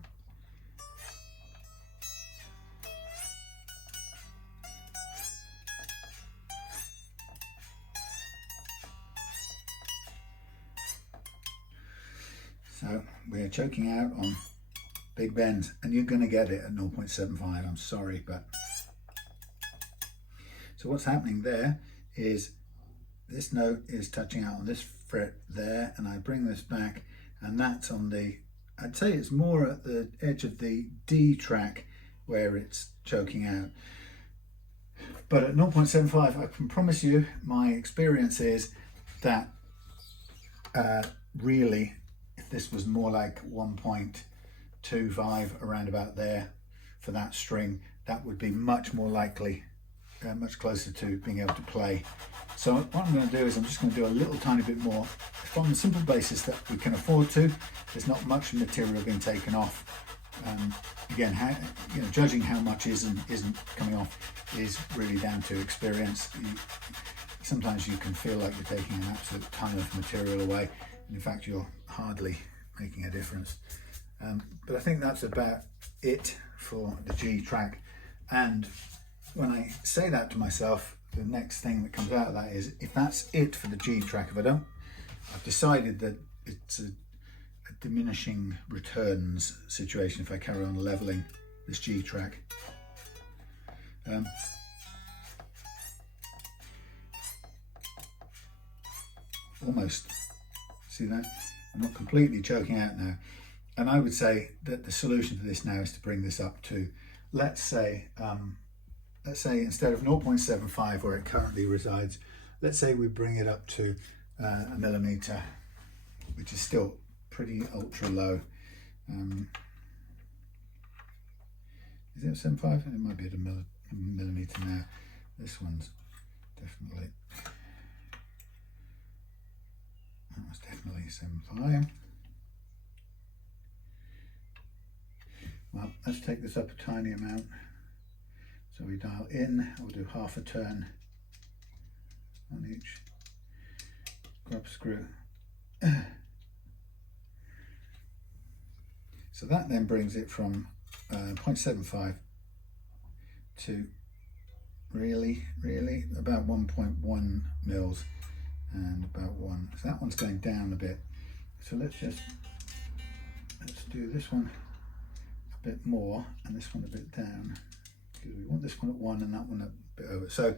So we're choking out on big bends, and you're going to get it at 0.75. I'm sorry, but so what's happening there is this note is touching out on this fret there, and I bring this back, and that's on the, I'd say it's more at the edge of the D track where it's choking out. But at 0.75, I can promise you, my experience is that really, if this was more like 1.25 around about there for that string, that would be much more likely, much closer to being able to play. So what I'm going to do is I'm just going to do a little tiny bit more from the simple basis that we can afford to. There's not much material being taken off. Again, judging how much is and isn't coming off is really down to experience. Sometimes you can feel like you're taking an absolute ton of material away, and in fact you're hardly making a difference. But I think that's about it for the G track. And when I say that to myself, the next thing that comes out of that is, if that's it for the G track, I've decided that it's a diminishing returns situation if I carry on leveling this G track. Almost, see that? I'm not completely choking out now. And I would say that the solution to this now is to bring this up to, let's say instead of 0.75 where it currently resides, let's say we bring it up to a millimeter, which is still pretty ultra low. Is it 75? It might be at a millimeter now. This one's definitely, that was definitely 75. Well, let's take this up a tiny amount. So we dial in, we'll do half a turn on each grub screw. So that then brings it from 0.75 to really about 1.1 mils and about 1. So that one's going down a bit. So let's do this one a bit more and this one a bit down, because we want this one at 1 and that one a bit over. So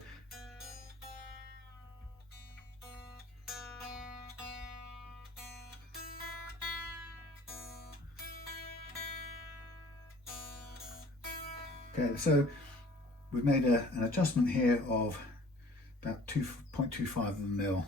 okay, so we've made an adjustment here of about 2.25 of a mil.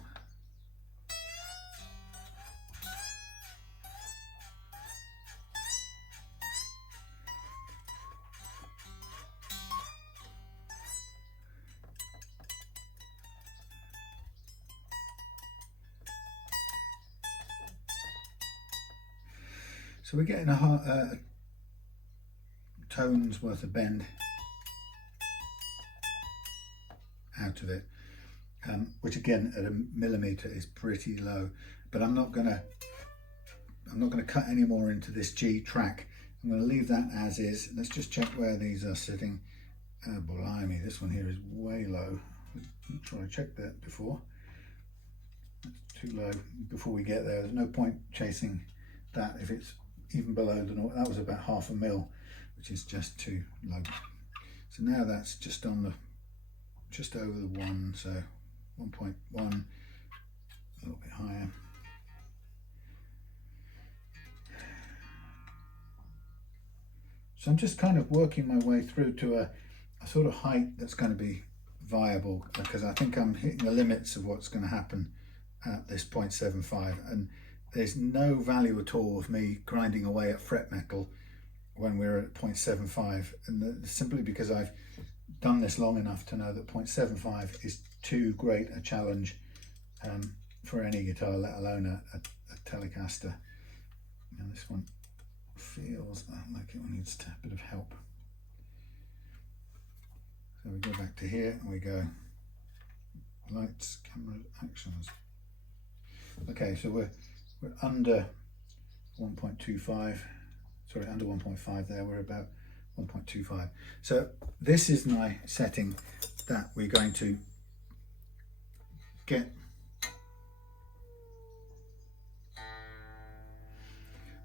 So we're getting a tone's worth of bend out of it, which again at a millimeter is pretty low. But I'm not gonna cut any more into this G track. I'm going to leave that as is. Let's just check where these are sitting. Blimey, this one here is way low. I'm trying to check that before. It's too low before we get there. There's no point chasing that if it's even below the north. That was about half a mil, which is just too low. So now that's just on the, just over the 1, so 1.1, a little bit higher. So I'm just kind of working my way through to a sort of height that's going to be viable, because I think I'm hitting the limits of what's going to happen at this 0.75, and there's no value at all of me grinding away at fret metal when we're at 0.75, and simply because I've done this long enough to know that 0.75 is too great a challenge for any guitar, let alone a Telecaster. Now this one feels like it needs a bit of help. So we go back to here and we go lights, camera, actions. Okay, so we're under 1.25, sorry, under 1.5 there, we're about 1.25. So this is my setting that we're going to get.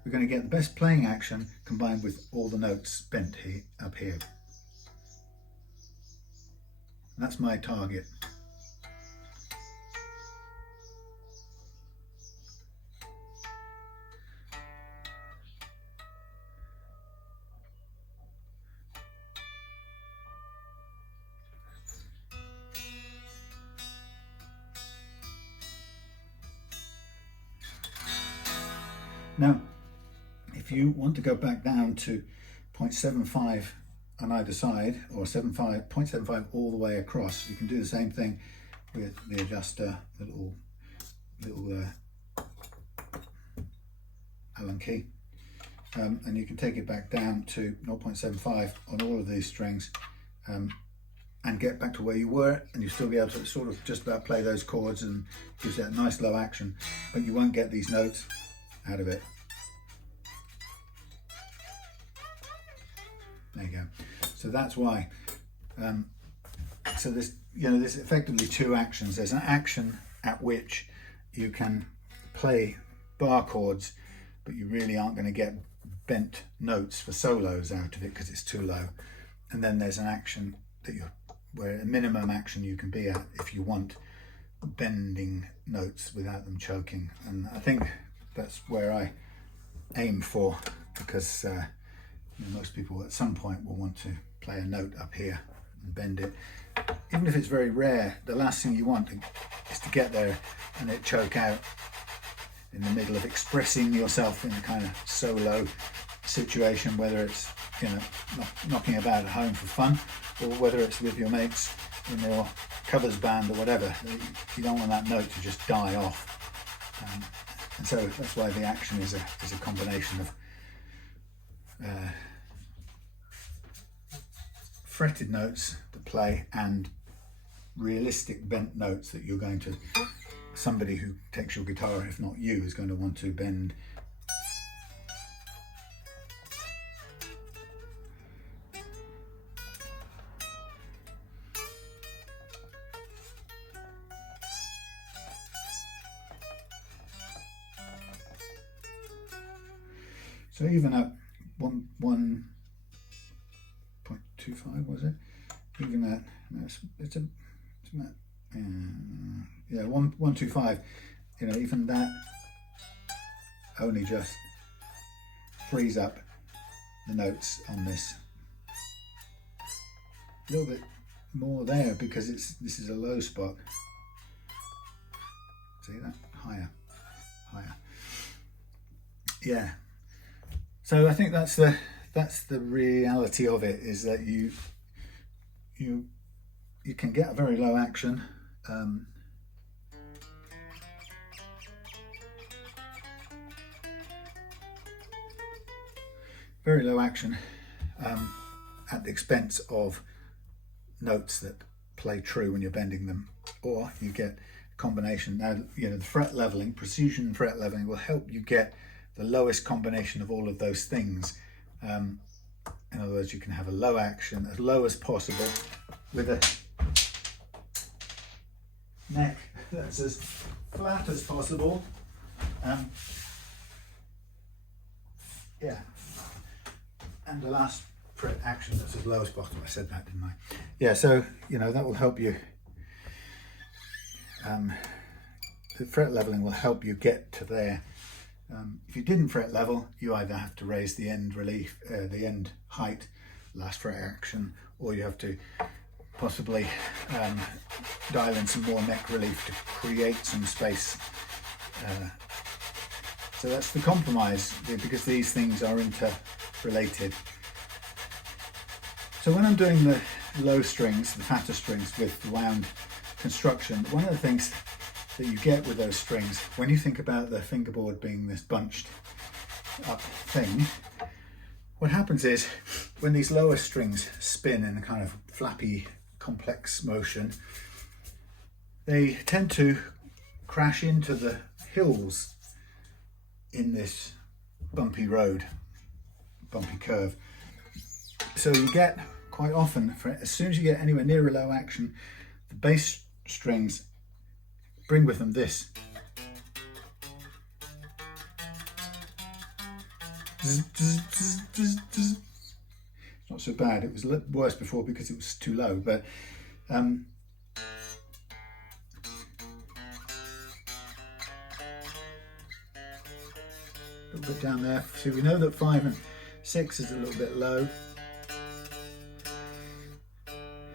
We're going to get the best playing action combined with all the notes bent here, up here. And that's my target. Now, if you want to go back down to 0.75 on either side, or 0.75 all the way across, you can do the same thing with the adjuster, the little Allen key, and you can take it back down to 0.75 on all of these strings, and get back to where you were, and you'll still be able to sort of just about play those chords, and gives that nice low action, but you won't get these notes out of it. There you go. So that's why. So this, there's effectively two actions. There's an action at which you can play bar chords, but you really aren't going to get bent notes for solos out of it because it's too low. And then there's an action that where a minimum action you can be at if you want bending notes without them choking. And I think that's where I aim for, because most people at some point will want to play a note up here and bend it. Even if it's very rare, the last thing you want is to get there and it choke out in the middle of expressing yourself in a kind of solo situation, whether it's knocking about at home for fun, or whether it's with your mates in your covers band or whatever. You don't want that note to just die off. And so that's why the action is a combination of fretted notes to play and realistic bent notes that you're going to, somebody who takes your guitar, if not you, is going to want to bend. So even at 1 125 was it? Even that, no, it's about, yeah, 125. You know, even that only just frees up the notes on this a little bit more there, because this is a low spot. See that? Higher. Yeah. So I think that's the reality of it, is that you can get a very low action. Very low action at the expense of notes that play true when you're bending them, or you get a combination. Now, you know, the fret leveling, precision fret leveling, will help you get the lowest combination of all of those things. In other words, you can have a low action as low as possible with a neck that's as flat as possible. Yeah, and the last fret action that's as low as possible. I said that, didn't I? Yeah, so you know, that will help you. The fret leveling will help you get to there. If you didn't fret level, you either have to raise the end relief, the end height, last fret action, or you have to possibly dial in some more neck relief to create some space. So that's the compromise, because these things are interrelated. So when I'm doing the low strings, the fatter strings with the wound construction, one of the things that you get with those strings, when you think about the fingerboard being this bunched up thing, what happens is when these lower strings spin in a kind of flappy, complex motion, they tend to crash into the hills in this bumpy road, bumpy curve. So you get quite often, as soon as you get anywhere near a low action, the bass strings bring with them this. It's not so bad. It was worse before because it was too low, but a little bit down there. So we know that 5 and 6 is a little bit low.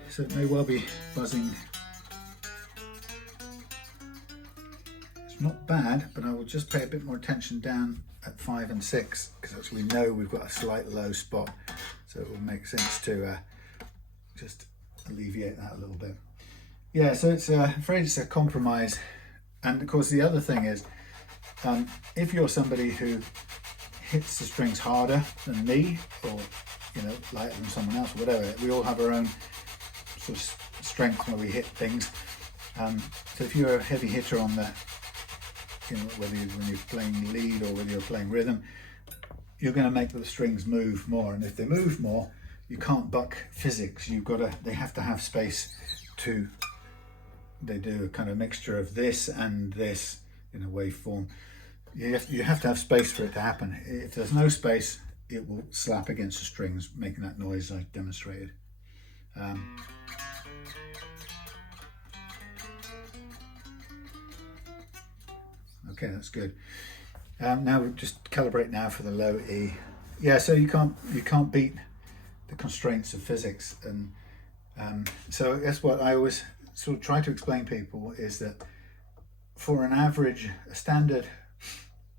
So it may well be buzzing. It's not bad, but I will just pay a bit more attention down at 5 and 6, because as we know we've got a slight low spot. So it will make sense to just alleviate that a little bit. Yeah, so it's I'm afraid it's a compromise. And of course the other thing is, if you're somebody who hits the strings harder than me, or you know, lighter than someone else, or whatever, we all have our own sort of strength where we hit things. So if you're a heavy hitter on the, you know, when you're playing lead or whether you're playing rhythm, you're going to make the strings move more, and if they move more, you can't buck physics. They have to have space to. They do a kind of mixture of this and this in a waveform. You have to have space for it to happen. If there's no space, it will slap against the strings, making that noise I demonstrated. Okay, that's good. Now we'll just calibrate now for the low E. Yeah, so you can't beat the constraints of physics, and so that's what I always sort of try to explain to people, is that for an average, a standard,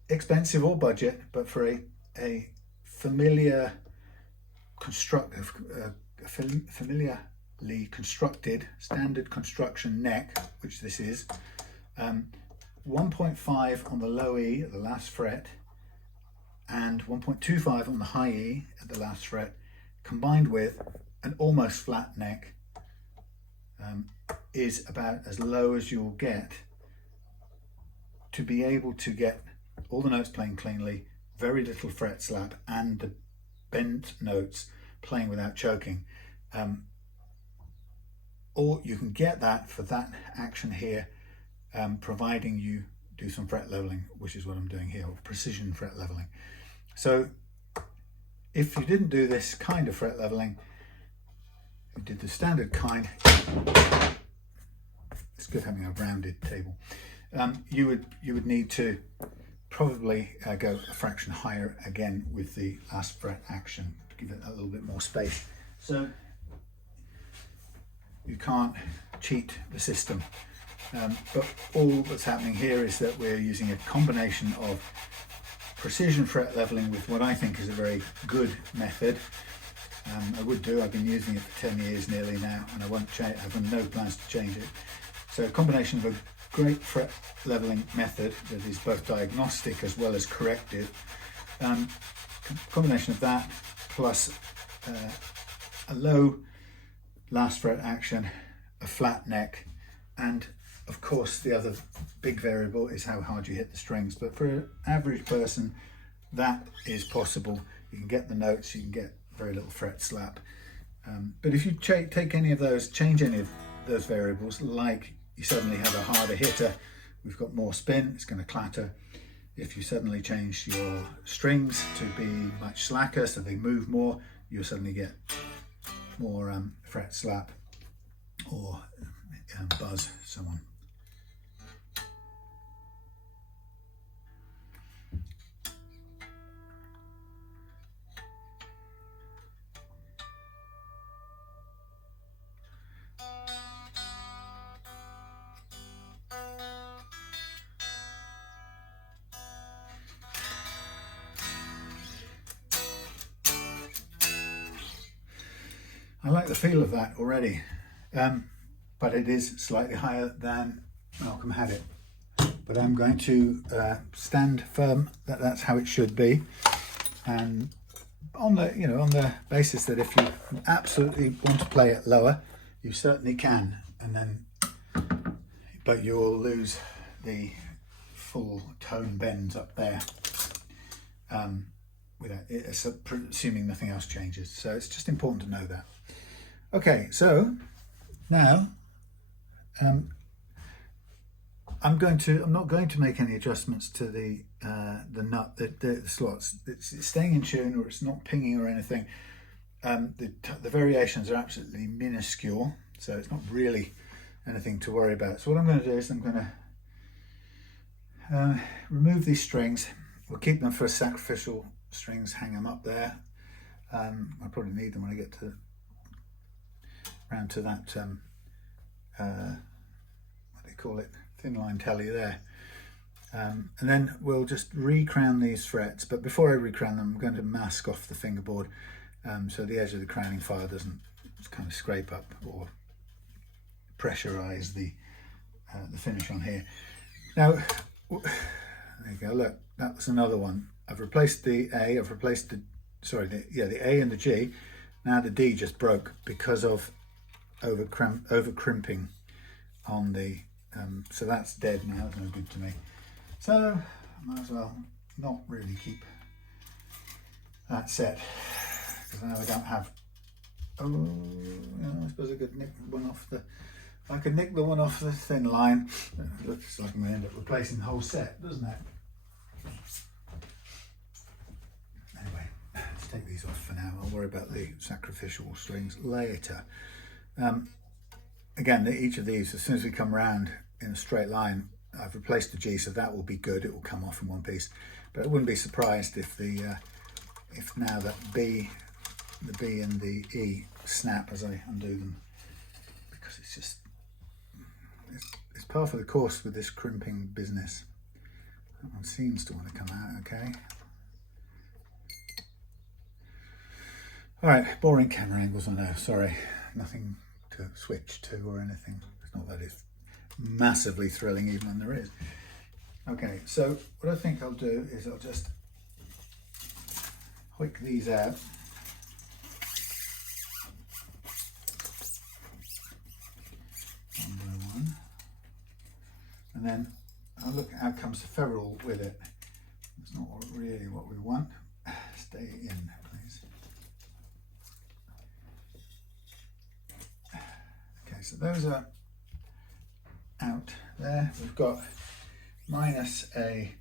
expensive or budget, but for a familiar familiarly constructed standard construction neck, which this is, 1.5 on the low E at the last fret and 1.25 on the high E at the last fret, combined with an almost flat neck, is about as low as you'll get to be able to get all the notes playing cleanly, very little fret slap, and the bent notes playing without choking. Or you can get that for that action here, providing you do some fret leveling, which is what I'm doing here, or precision fret leveling. So if you didn't do this kind of fret leveling, you did the standard kind, it's good having a rounded table. You would need to probably go a fraction higher again with the last fret action to give it a little bit more space. So you can't cheat the system, but all that's happening here is that we're using a combination of precision fret leveling with what I think is a very good method. I've been using it for 10 years nearly now, and I won't change, I have no plans to change it. So a combination of a great fret leveling method that is both diagnostic as well as corrective, combination of that plus a low last fret action, a flat neck, and of course the other big variable is how hard you hit the strings. But for an average person, that is possible. You can get the notes, you can get very little fret slap. But if you take any of those, change any of those variables, like you suddenly have a harder hitter, we've got more spin, it's going to clatter. If you suddenly change your strings to be much slacker so they move more, you'll suddenly get more fret slap or buzz, so on. I like the feel of that already, but it is slightly higher than Malcolm had it. But I'm going to stand firm that that's how it should be, and on the basis that if you absolutely want to play it lower, you certainly can, but you'll lose the full tone bends up there. Assuming nothing else changes. So it's just important to know that. Okay, so now I'm not going to make any adjustments to the nut, the slots. It's staying in tune, or it's not pinging or anything. The variations are absolutely minuscule, so it's not really anything to worry about. So what I'm going to do is I'm going to remove these strings. We'll keep them for sacrificial strings, hang them up there. I'll probably need them when I get round to that, what do you call it, thin line telly there. And then we'll just recrown these frets, but before I recrown them, I'm going to mask off the fingerboard so the edge of the crowning file doesn't kind of scrape up or pressurize the finish on here. Now, there you go, look, that was another one. I've replaced the A, I've replaced the A and the G. Now the D just broke because of over crimping on the, so that's dead now, it's no good to me. So I might as well not really keep that set, because now I don't have, I suppose I could nick one off the, I could nick the one off the thin line. It looks like I'm going to end up replacing the whole set, doesn't it? Anyway, let's take these off for now. I'll worry about the sacrificial strings later. Again, each of these, as soon as we come round in a straight line, I've replaced the G, so that will be good. It will come off in one piece. But I wouldn't be surprised if if now that the B and the E snap as I undo them, because it's just it's par for the course with this crimping business. That one seems to want to come out okay. All right, boring camera angles, I know, sorry. Nothing to switch to or anything. It's not that it's massively thrilling even when there is. Okay, so what I think I'll do is I'll just whick these out. One by one. And then I'll look at how comes the ferrule with it. It's not really what we want. Stay in, please. Okay, so those are out there. We've got minus a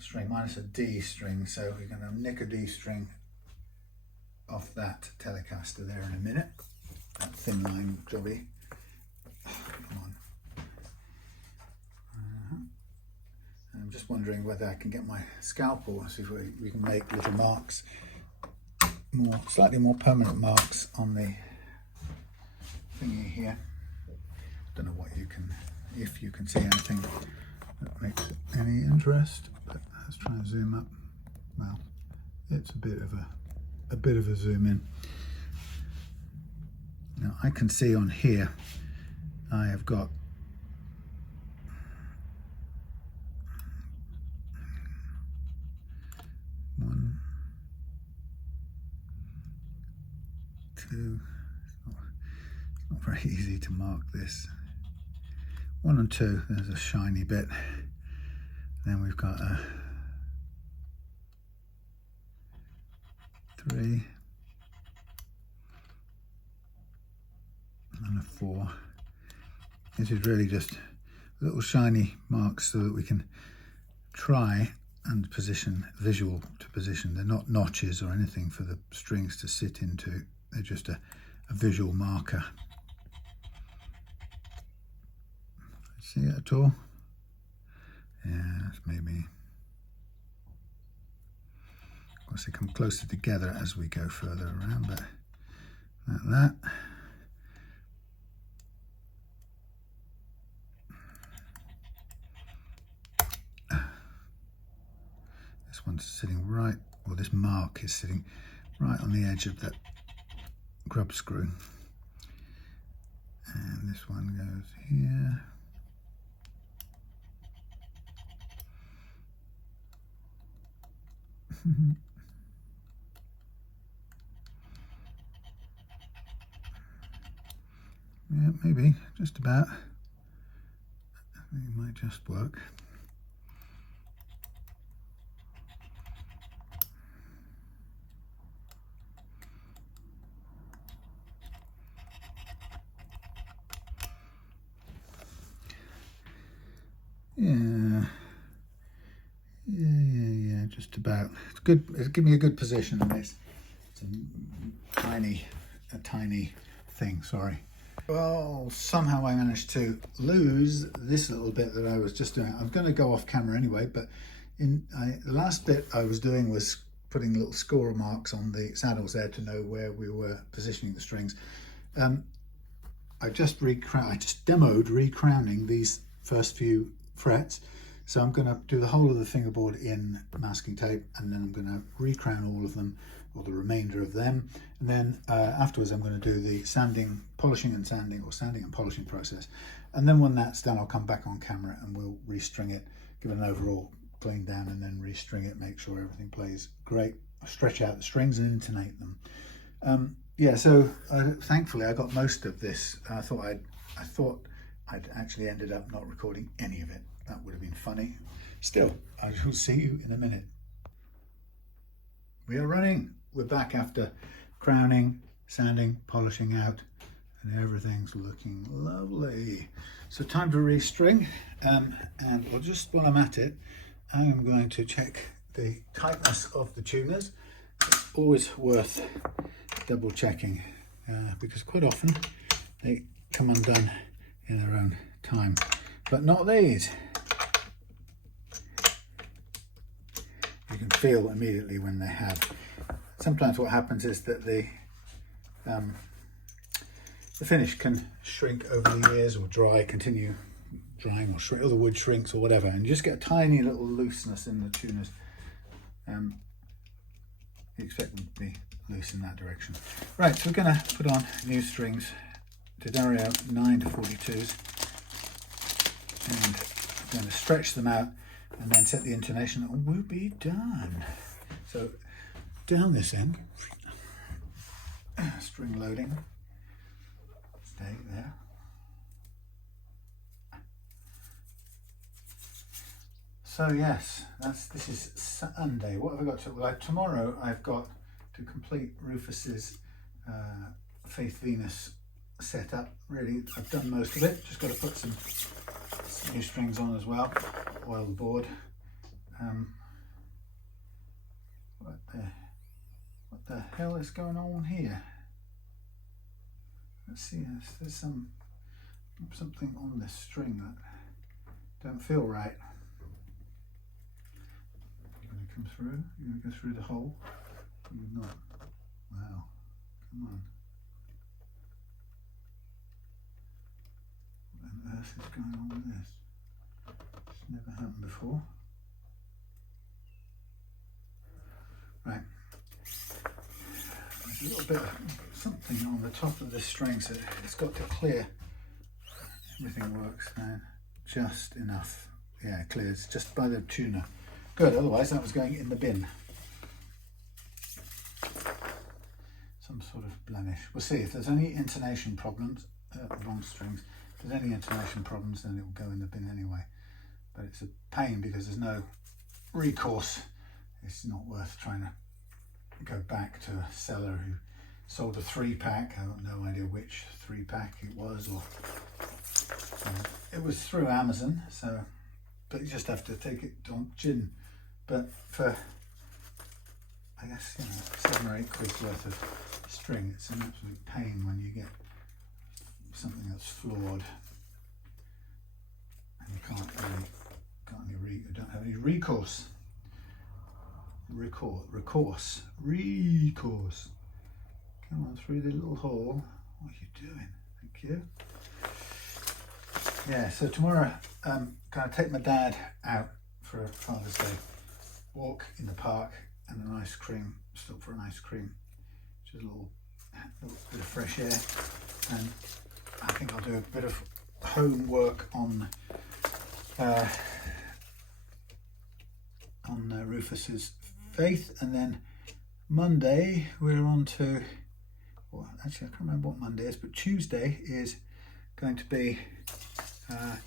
string, minus a D string, so we're going to nick a D string off that Telecaster there in a minute. That thin line jobby. Come on. I'm just wondering whether I can get my scalpel, see if we can make little marks, slightly more permanent marks on the thingy here. Don't know what you can, if you can see anything that makes any interest, but let's try and zoom up. Well, it's a bit of a zoom in. Now I can see on here I have got one, two, it's not very easy to mark this. 1 and 2, there's a shiny bit. Then we've got a 3 and a 4. This is really just little shiny marks so that we can try and position, visual to position. They're not notches or anything for the strings to sit into. They're just a visual marker. See it at all? Yeah, that's maybe. Of course, they come closer together as we go further around, but like that. This one's sitting right, or this mark is sitting right on the edge of that grub screw. And this one goes here. Yeah, maybe, just about. I think it might just work. Yeah, just about. It's good. It's giving me a good position on this. It's a tiny thing, sorry. Well, somehow I managed to lose this little bit that I was just doing. I'm going to go off camera anyway, but the last bit I was doing was putting little score marks on the saddles there to know where we were positioning the strings. I just demoed recrowning these first few frets. So I'm going to do the whole of the fingerboard in masking tape, and then I'm going to recrown all of them, or the remainder of them, and then afterwards I'm going to do the polishing and polishing process. And then when that's done, I'll come back on camera and we'll restring it, give it an overall clean down, and then restring it, make sure everything plays great. I'll stretch out the strings and intonate them. Yeah, so thankfully I got most of this. I thought I'd actually ended up not recording any of it. That would have been funny. Still, I will see you in a minute. We are running. We're back after crowning, sanding, polishing out, and everything's looking lovely. So time to restring, and just while I'm at it, I'm going to check the tightness of the tuners. It's always worth double checking because quite often they come undone in their own time, but not these. You can feel immediately when they have. Sometimes what happens is that the finish can shrink over the years, or continue drying, or shrink, or the wood shrinks or whatever, and you just get a tiny little looseness in the tuners. You expect them to be loose in that direction. Right, so we're going to put on new strings to Dario 9 to 42s, and I'm going to stretch them out and then set the intonation, and we'll be done. So down this end, string loading, stay there. So yes, this is Sunday. What have I got to, like tomorrow I've got to complete Rufus's Faith Venus setup. Really, I've done most of it, just got to put some new strings on as well, oil the board. What the hell is going on here. Let's see, there's something on this string that don't feel right. You're going to come through? You're going to go through the hole? You're not. Wow, come on. What on earth is going on with this? It's never happened before. Right. There's a little bit of something on the top of this string, so it's got to clear. Everything works now. Just enough. Yeah, it clears just by the tuner. Good, otherwise that was going in the bin. Some sort of blemish. We'll see if there's any intonation problems, wrong strings. If there's any intonation problems, then it will go in the bin anyway. But it's a pain because there's no recourse. It's not worth trying to go back to a seller who sold a 3-pack. I have no idea which 3-pack it was, or it was through Amazon. So, but you just have to take it on chin. But for, I guess, 7 or 8 quid's worth of string, it's an absolute pain when you get something that's flawed and you don't have any recourse. Recourse. Come on through the little hole. What are you doing? Thank you. Yeah, so tomorrow I'm going to take my dad out for a Father's Day walk in the park and an ice cream, stop for an ice cream, just a little bit of fresh air, and I think I'll do a bit of homework on Rufus's faith, and then Monday we're on to, well, actually I can't remember what Monday is, but Tuesday is going to be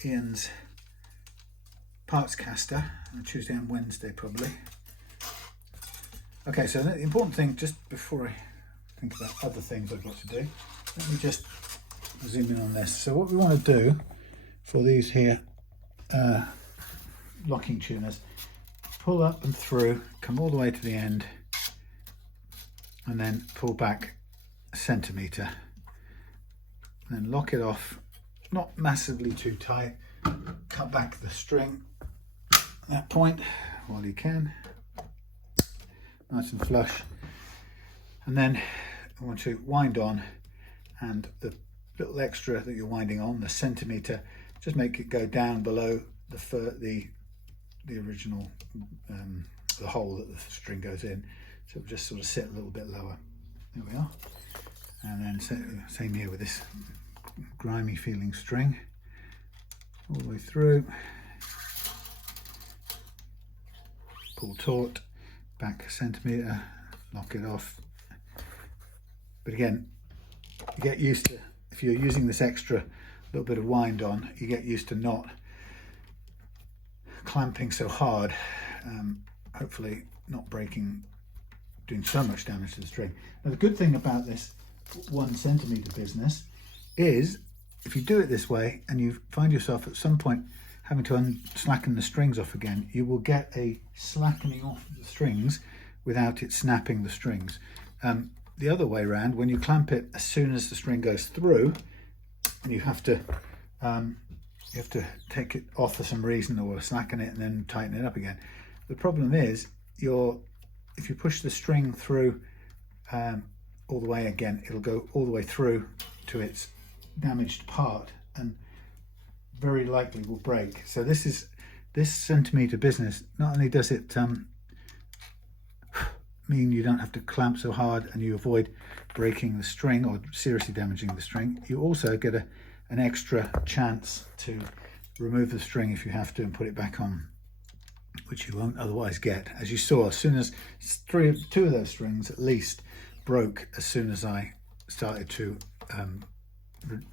Ian's parts caster, Tuesday and Wednesday probably. Okay, so the important thing, just before I think about other things I've got to do, let me just zoom in on this. So what we want to do for these here locking tuners, pull up and through, come all the way to the end, and then pull back a centimetre, then lock it off, not massively too tight, cut back the string at that point while you can, nice and flush, and then I want to wind on, and the little extra that you're winding on, the centimetre, just make it go down below the original the hole that the string goes in, so it'll just sort of sit a little bit lower. There we are. And then same here with this grimy feeling string, all the way through, pull taut, back a centimetre, knock it off. But again, you get used to, if you're using this extra little bit of wind on, you get used to not clamping so hard, hopefully not breaking, doing so much damage to the string. Now the good thing about this 1 centimetre business is, if you do it this way and you find yourself at some point having to slacken the strings off again, you will get a slackening off of the strings without it snapping the strings. The other way around, when you clamp it as soon as the string goes through, and you have to take it off for some reason, or slacken it and then tighten it up again. The problem is, if you push the string through all the way again, it'll go all the way through to its damaged part and very likely will break. So this centimetre business, not only does it mean you don't have to clamp so hard and you avoid breaking the string or seriously damaging the string, you also get an extra chance to remove the string if you have to and put it back on, which you won't otherwise get. As you saw, as soon as two of those strings at least broke as soon as I started to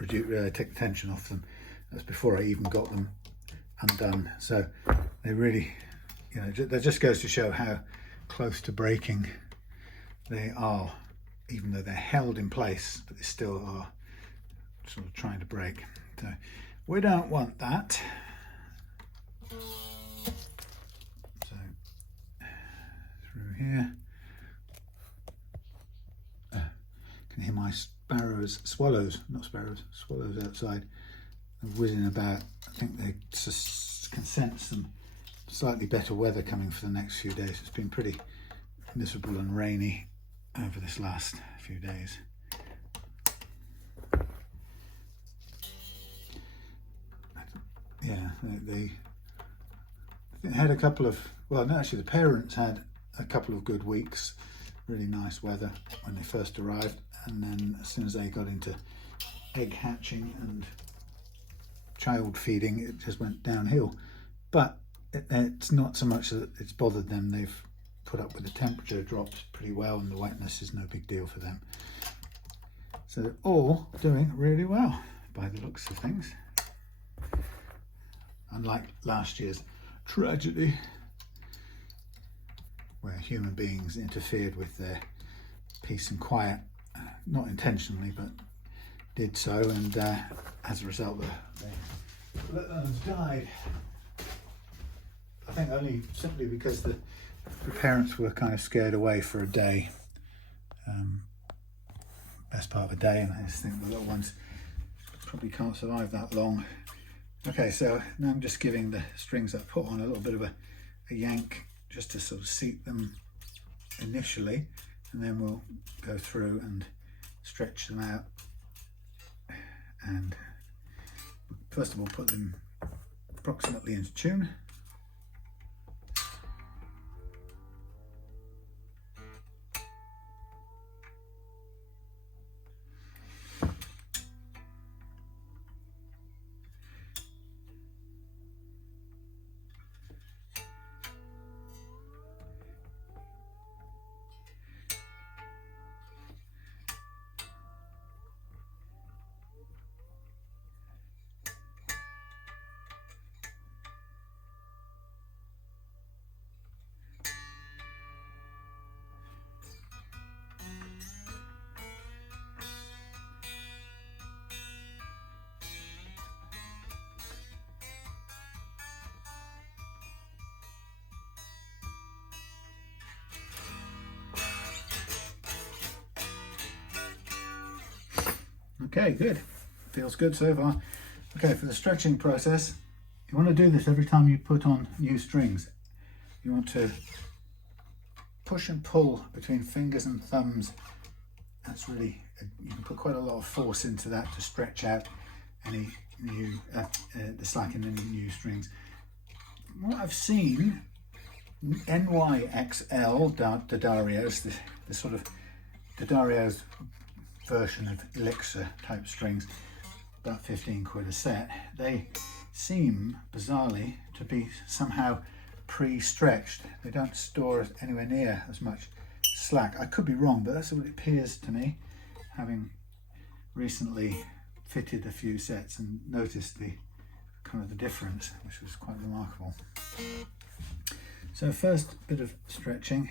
take the tension off them. That's before I even got them undone. So they really, that just goes to show how close to breaking they are, even though they're held in place, but they still are sort of trying to break. So we don't want that. So through here, can hear my swallows outside, whizzing about. I think they can sense some slightly better weather coming for the next few days. It's been pretty miserable and rainy over this last few days. Yeah, they had a couple of, well, no, actually the parents had a couple of good weeks, really nice weather when they first arrived, and then as soon as they got into egg hatching and child feeding, it just went downhill. But it's not so much that it's bothered them. They've put up with the temperature drops pretty well, and the wetness is no big deal for them. So they're all doing really well by the looks of things. Unlike last year's tragedy, where human beings interfered with their peace and quiet, not intentionally, but did so, and as a result, the little ones died. I think only simply because the parents were kind of scared away for a day, best part of a day, and I just think the little ones probably can't survive that long. Okay, so now I'm just giving the strings I put on a little bit of a yank, just to sort of seat them initially, and then we'll go through and stretch them out, and first of all put them approximately into tune. Okay, good. Feels good so far. Okay, for the stretching process, you want to do this every time you put on new strings. You want to push and pull between fingers and thumbs. That's really, you can put quite a lot of force into that to stretch out any new, the slack in any new strings. What I've seen, NYXL D'Addario's, the sort of D'Addario's version of Elixir type strings, about 15 quid a set, they seem bizarrely to be somehow pre-stretched. They don't store anywhere near as much slack. I could be wrong, but that's what it appears to me, having recently fitted a few sets and noticed the kind of the difference, which was quite remarkable. So first bit of stretching.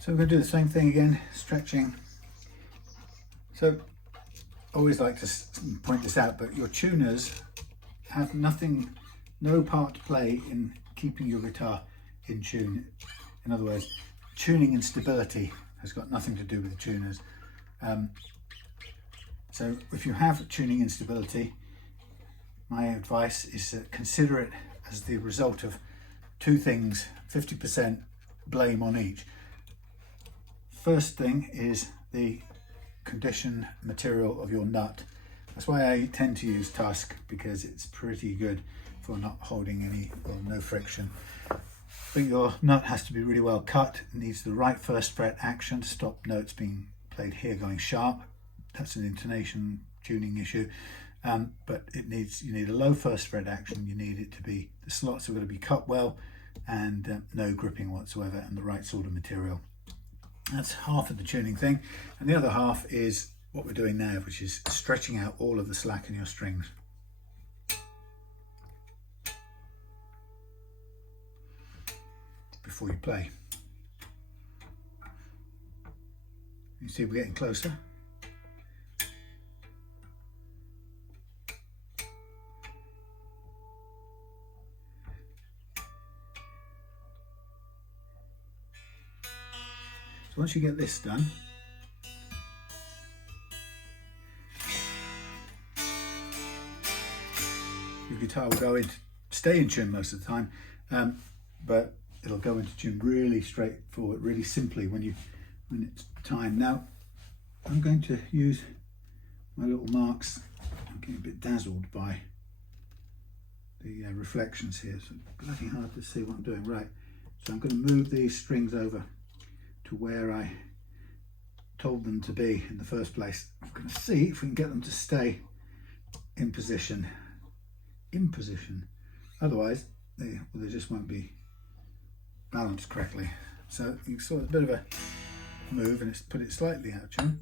So we're going to do the same thing again, stretching. So I always like to point this out, but your tuners have no part to play in keeping your guitar in tune. In other words, tuning and stability has got nothing to do with the tuners. So if you have tuning instability, my advice is to consider it as the result of two things, 50% blame on each. First thing is the condition material of your nut. That's why I tend to use Tusk, because it's pretty good for not holding any or no friction. But your nut has to be really well cut. It needs the right first fret action to stop notes being played here going sharp. That's an intonation tuning issue. But you need a low first fret action. You need it to be, the slots are going to be cut well and no gripping whatsoever, and the right sort of material. That's half of the tuning thing. And the other half is what we're doing now, which is stretching out all of the slack in your strings. Before you play. You see we're getting closer. So once you get this done, your guitar will stay in tune most of the time, but it'll go into tune really straightforward, really simply when it's time. Now, I'm going to use my little marks. I'm getting a bit dazzled by the reflections here, so it's bloody hard to see what I'm doing. Right, so I'm going to move these strings over to where I told them to be in the first place. I'm going to see if we can get them to stay in position. Otherwise, they just won't be balanced correctly. So you saw a bit of a move and it's put it slightly out of tune.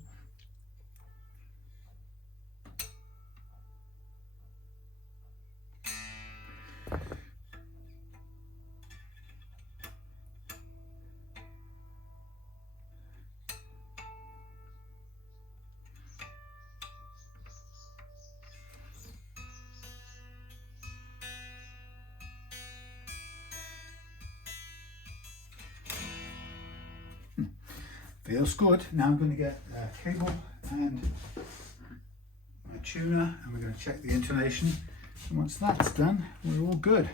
Feels good. Now I'm going to get a cable and my tuner, and we're going to check the intonation. And once that's done, we're all good.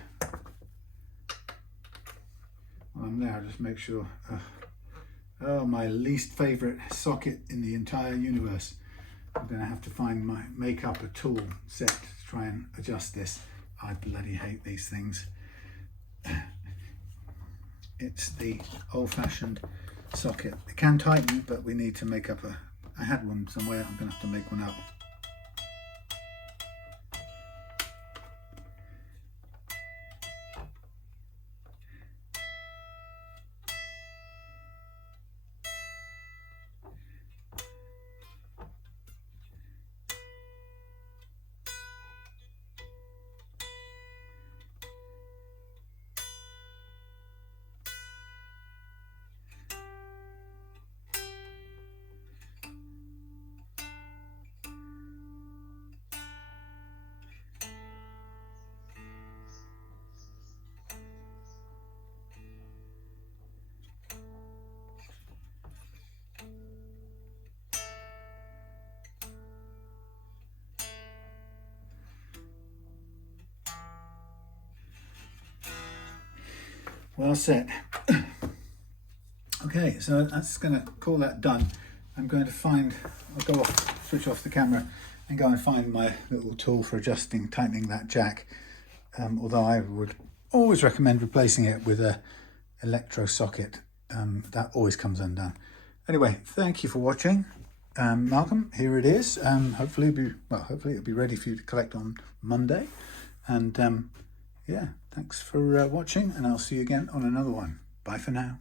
While I'm there, just make sure. Oh, my least favourite socket in the entire universe. I'm going to have to make up a tool set to try and adjust this. I bloody hate these things. It's the old-fashioned socket. It can tighten, but we need to make up I had one somewhere. I'm going to have to make one up. Well set. Okay, so that's going to call that done. I'm going to I'll switch off the camera and go and find my little tool for tightening that jack. Although I would always recommend replacing it with a electro socket. That always comes undone. Anyway, thank you for watching. Malcolm, here it is. Hopefully it'll be ready for you to collect on Monday. And yeah, thanks for watching, and I'll see you again on another one. Bye for now.